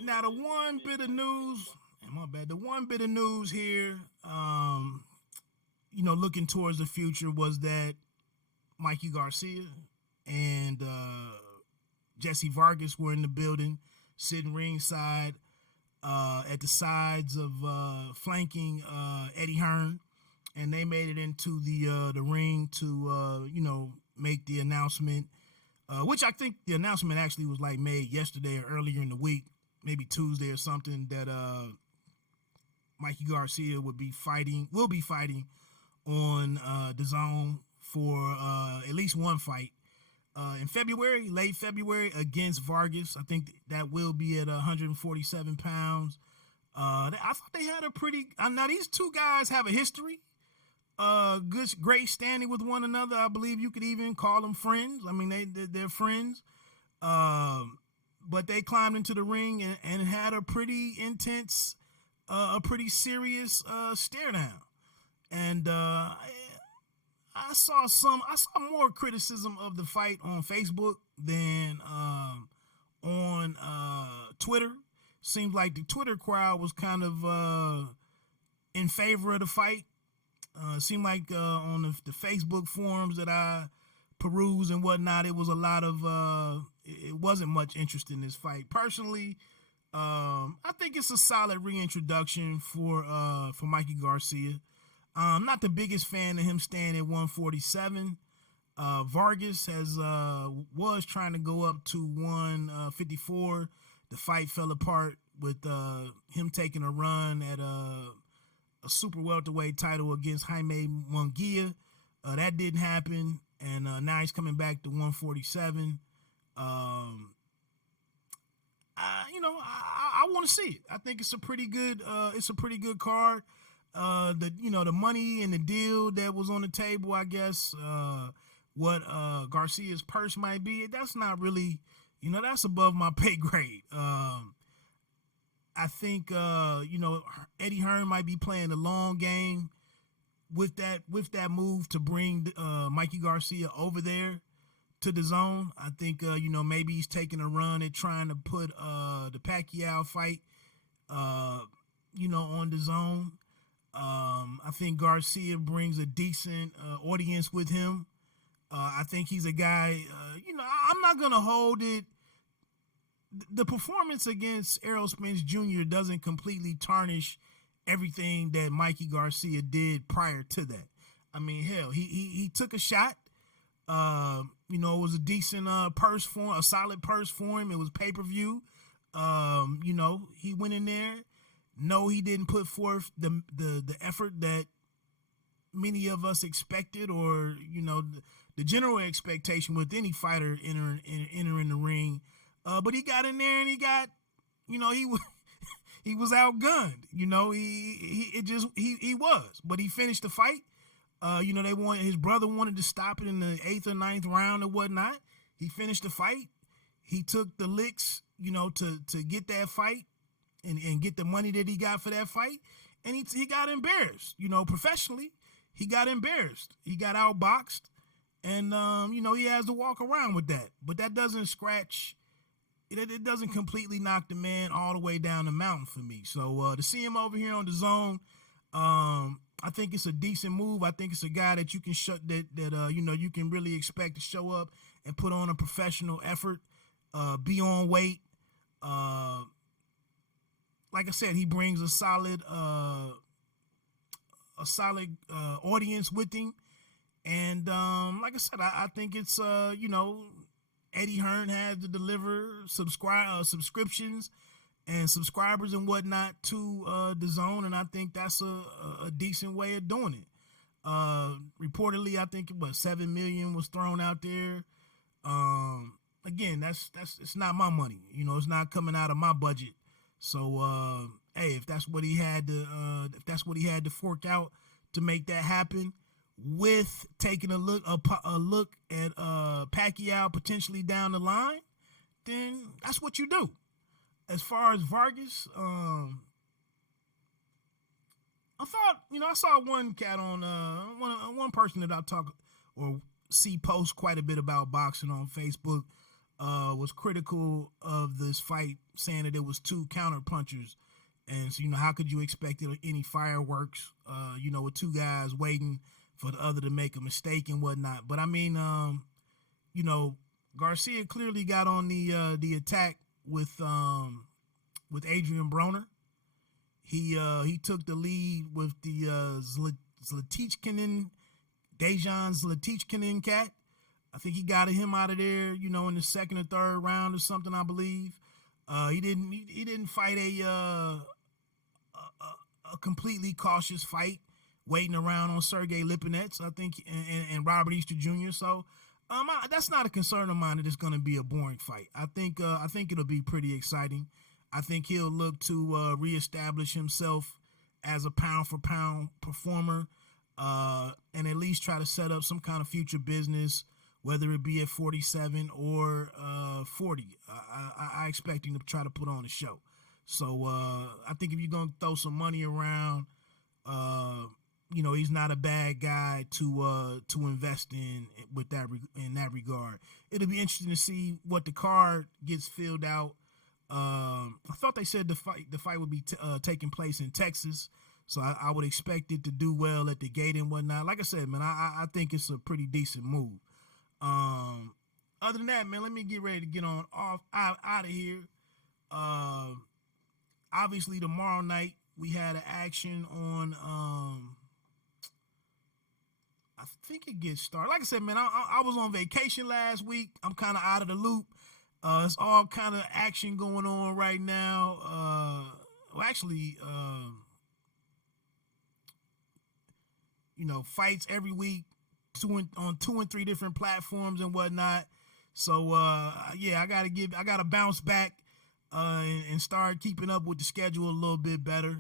Now the one bit of news here, looking towards the future was that Mikey Garcia and Jesse Vargas were in the building, sitting ringside at the sides of flanking Eddie Hearn, and they made it into the ring to make the announcement, which I think the announcement actually was like made yesterday or earlier in the week, maybe Tuesday or something, that Mikey Garcia will be fighting on DAZN for at least one fight in late February against Vargas. I think that will be at 147 pounds. I thought they had a pretty. Now these two guys have a history, great standing with one another. I believe you could even call them friends. I mean, they're friends. But they climbed into the ring and had a pretty intense, a pretty serious stare down. And I saw more criticism of the fight on Facebook than on Twitter. Seemed like the Twitter crowd was kind of in favor of the fight. Seemed like on the Facebook forums that I peruse and whatnot, it was a lot of it wasn't much interest in this fight. Personally, I think it's a solid reintroduction for Mikey Garcia. I'm not the biggest fan of him staying at 147. Vargas was trying to go up to 154. The fight fell apart with him taking a run at a super welterweight title against Jaime Munguia. That didn't happen, and now he's coming back to 147. I want to see it. I think it's a pretty good card. The money and the deal that was on the table, I guess, what Garcia's purse might be, that's not really, that's above my pay grade. I think Eddie Hearn might be playing the long game with that move to bring Mikey Garcia over there to the zone. I think maybe he's taking a run at trying to put the Pacquiao fight on the zone. I think Garcia brings a decent audience with him. I think he's a guy, I'm not going to hold it. The performance against Errol Spence Jr. doesn't completely tarnish everything that Mikey Garcia did prior to that. I mean, hell, he took a shot. It was a decent purse for him, a solid purse for him. It was pay-per-view. He went in there. No, he didn't put forth the effort that many of us expected, or the general expectation with any fighter entering the ring. But he got in there and he got, he was outgunned. He was. But he finished the fight. His brother wanted to stop it in the 8th or 9th round or whatnot. He finished the fight. He took the licks, to get that fight and get the money that he got for that fight. And he got embarrassed, professionally. He got embarrassed. He got outboxed. And, he has to walk around with that. But that doesn't scratch. It doesn't completely knock the man all the way down the mountain for me. So to see him over here on the zone, I think it's a decent move. I think it's a guy that you can you can really expect to show up and put on a professional effort, be on weight. Like I said, he brings a solid audience with him. And like I said, I think it's Eddie Hearn had to deliver subscriptions and subscribers and whatnot to the zone, and I think that's a decent way of doing it. Reportedly, I think 7 million was thrown out there. Again, that's it's not my money. It's not coming out of my budget. So hey, if that's what he had to fork out to make that happen, with taking a look at Pacquiao potentially down the line, then that's what you do. As far as Vargas, I thought, I saw one cat on one person that I talk or see post quite a bit about boxing on Facebook, was critical of this fight, saying that it was 2 counter punchers. And so, how could you expect any fireworks, with 2 guys waiting for the other to make a mistake and whatnot. But I mean, Garcia clearly got on the attack with Adrian Broner. He took the lead with the Dejan Zlatichkinin cat. I think he got him out of there, in the 2nd or 3rd round or something, I believe. He didn't fight a completely cautious fight, waiting around on Sergey Lipinets, I think, and Robert Easter Jr. So that's not a concern of mine that it's going to be a boring fight. I think it'll be pretty exciting. I think he'll look to reestablish himself as a pound-for-pound performer, and at least try to set up some kind of future business, whether it be at 47 or 40. I expect him to try to put on a show. So I think if you're going to throw some money around, he's not a bad guy to invest in that regard. It'll be interesting to see what the card gets filled out. I thought they said the fight would be taking place in Texas, so I would expect it to do well at the gate and whatnot. Like I said, man, I think it's a pretty decent move. other than that, man, let me get ready to get on out of here. Obviously tomorrow night we had an action on. I think it gets started. Like I said, man, I was on vacation last week. I'm kind of out of the loop. It's all kind of action going on right now. Fights every week, on 2 and 3 different platforms and whatnot. So I gotta bounce back and start keeping up with the schedule a little bit better.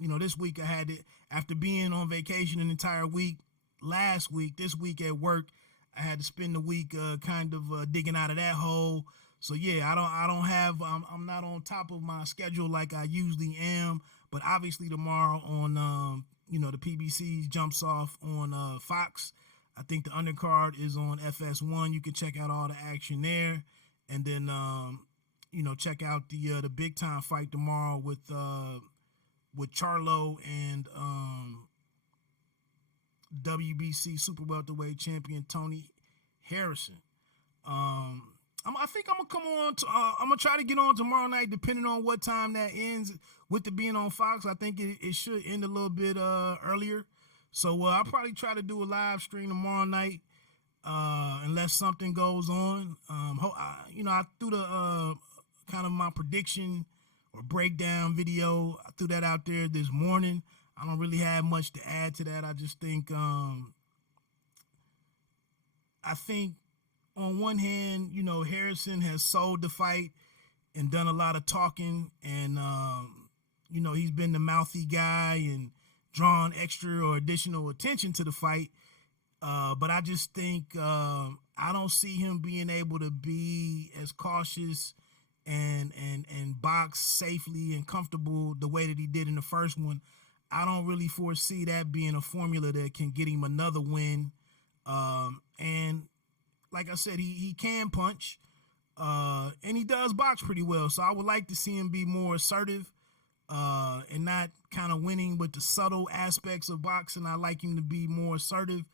This week I had it after being on vacation an entire week. Last week, this week at work, I had to spend the week kind of digging out of that hole. So yeah, I'm not on top of my schedule like I usually am. But obviously tomorrow on the PBC jumps off on Fox. I think the undercard is on FS1. You can check out all the action there, and then check out the big time fight tomorrow with Charlo and WBC super welterweight champion Tony Harrison. I think I'm gonna come on. I'm gonna try to get on tomorrow night, depending on what time that ends. With it being on Fox, I think it should end a little bit earlier. So I'll probably try to do a live stream tomorrow night, unless something goes on. I threw the kind of my prediction or breakdown video. I threw that out there this morning. I don't really have much to add to that. I just think on one hand, Harrison has sold the fight and done a lot of talking, and he's been the mouthy guy and drawn extra or additional attention to the fight. But I just think I don't see him being able to be as cautious and box safely and comfortable the way that he did in the first one. I don't really foresee that being a formula that can get him another win. And like I said, he can punch, and he does box pretty well. So I would like to see him be more assertive, and not kind of winning with the subtle aspects of boxing. I like him to be more assertive,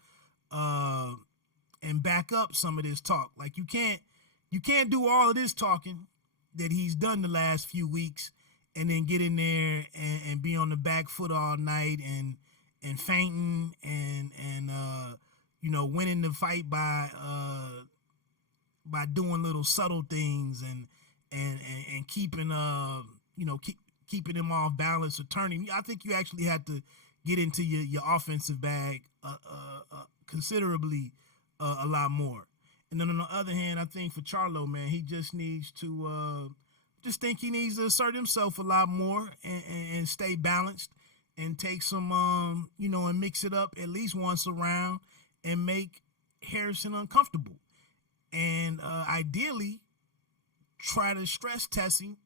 and back up some of this talk. Like you can't do all of this talking that he's done the last few weeks and then get in there and be on the back foot all night and fainting and winning the fight by doing little subtle things and keeping keeping him off balance or turning. I think you actually had to get into your offensive bag considerably a lot more. And then on the other hand, I think for Charlo, man, he just needs to he needs to assert himself a lot more and stay balanced and take some and mix it up at least once around and make Harrison uncomfortable. And ideally try to stress testing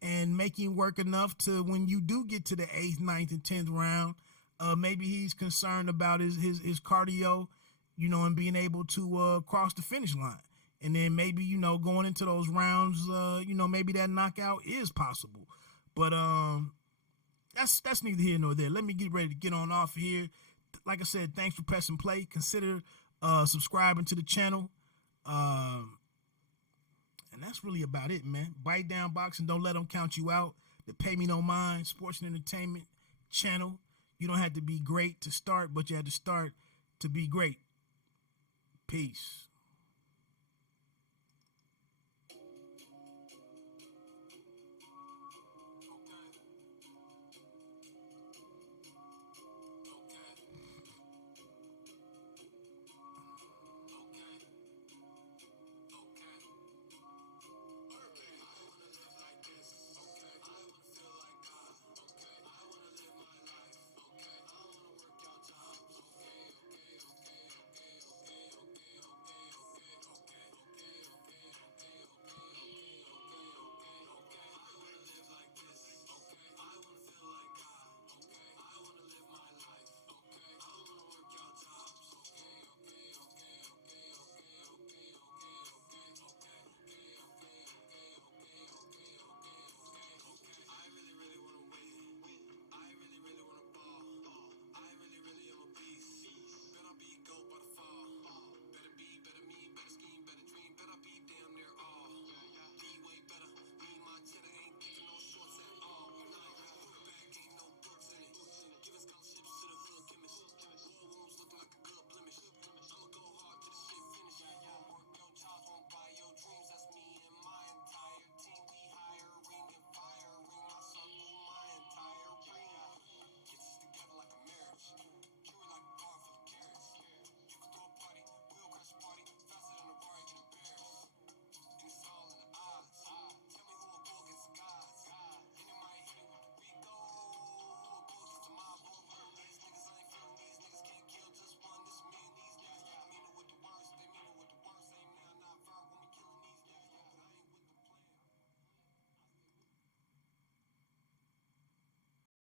and making work enough to when you do get to the 8th, 9th, and 10th round, maybe he's concerned about his cardio, and being able to cross the finish line. And then maybe, going into those rounds, maybe that knockout is possible. But that's neither here nor there. Let me get ready to get on off here. Like I said, thanks for pressing play. Consider subscribing to the channel. And that's really about it, man. Bite down boxing. Don't let them count you out. The Pay Me No Mind Sports and Entertainment channel. You don't have to be great to start, but you have to start to be great. Peace.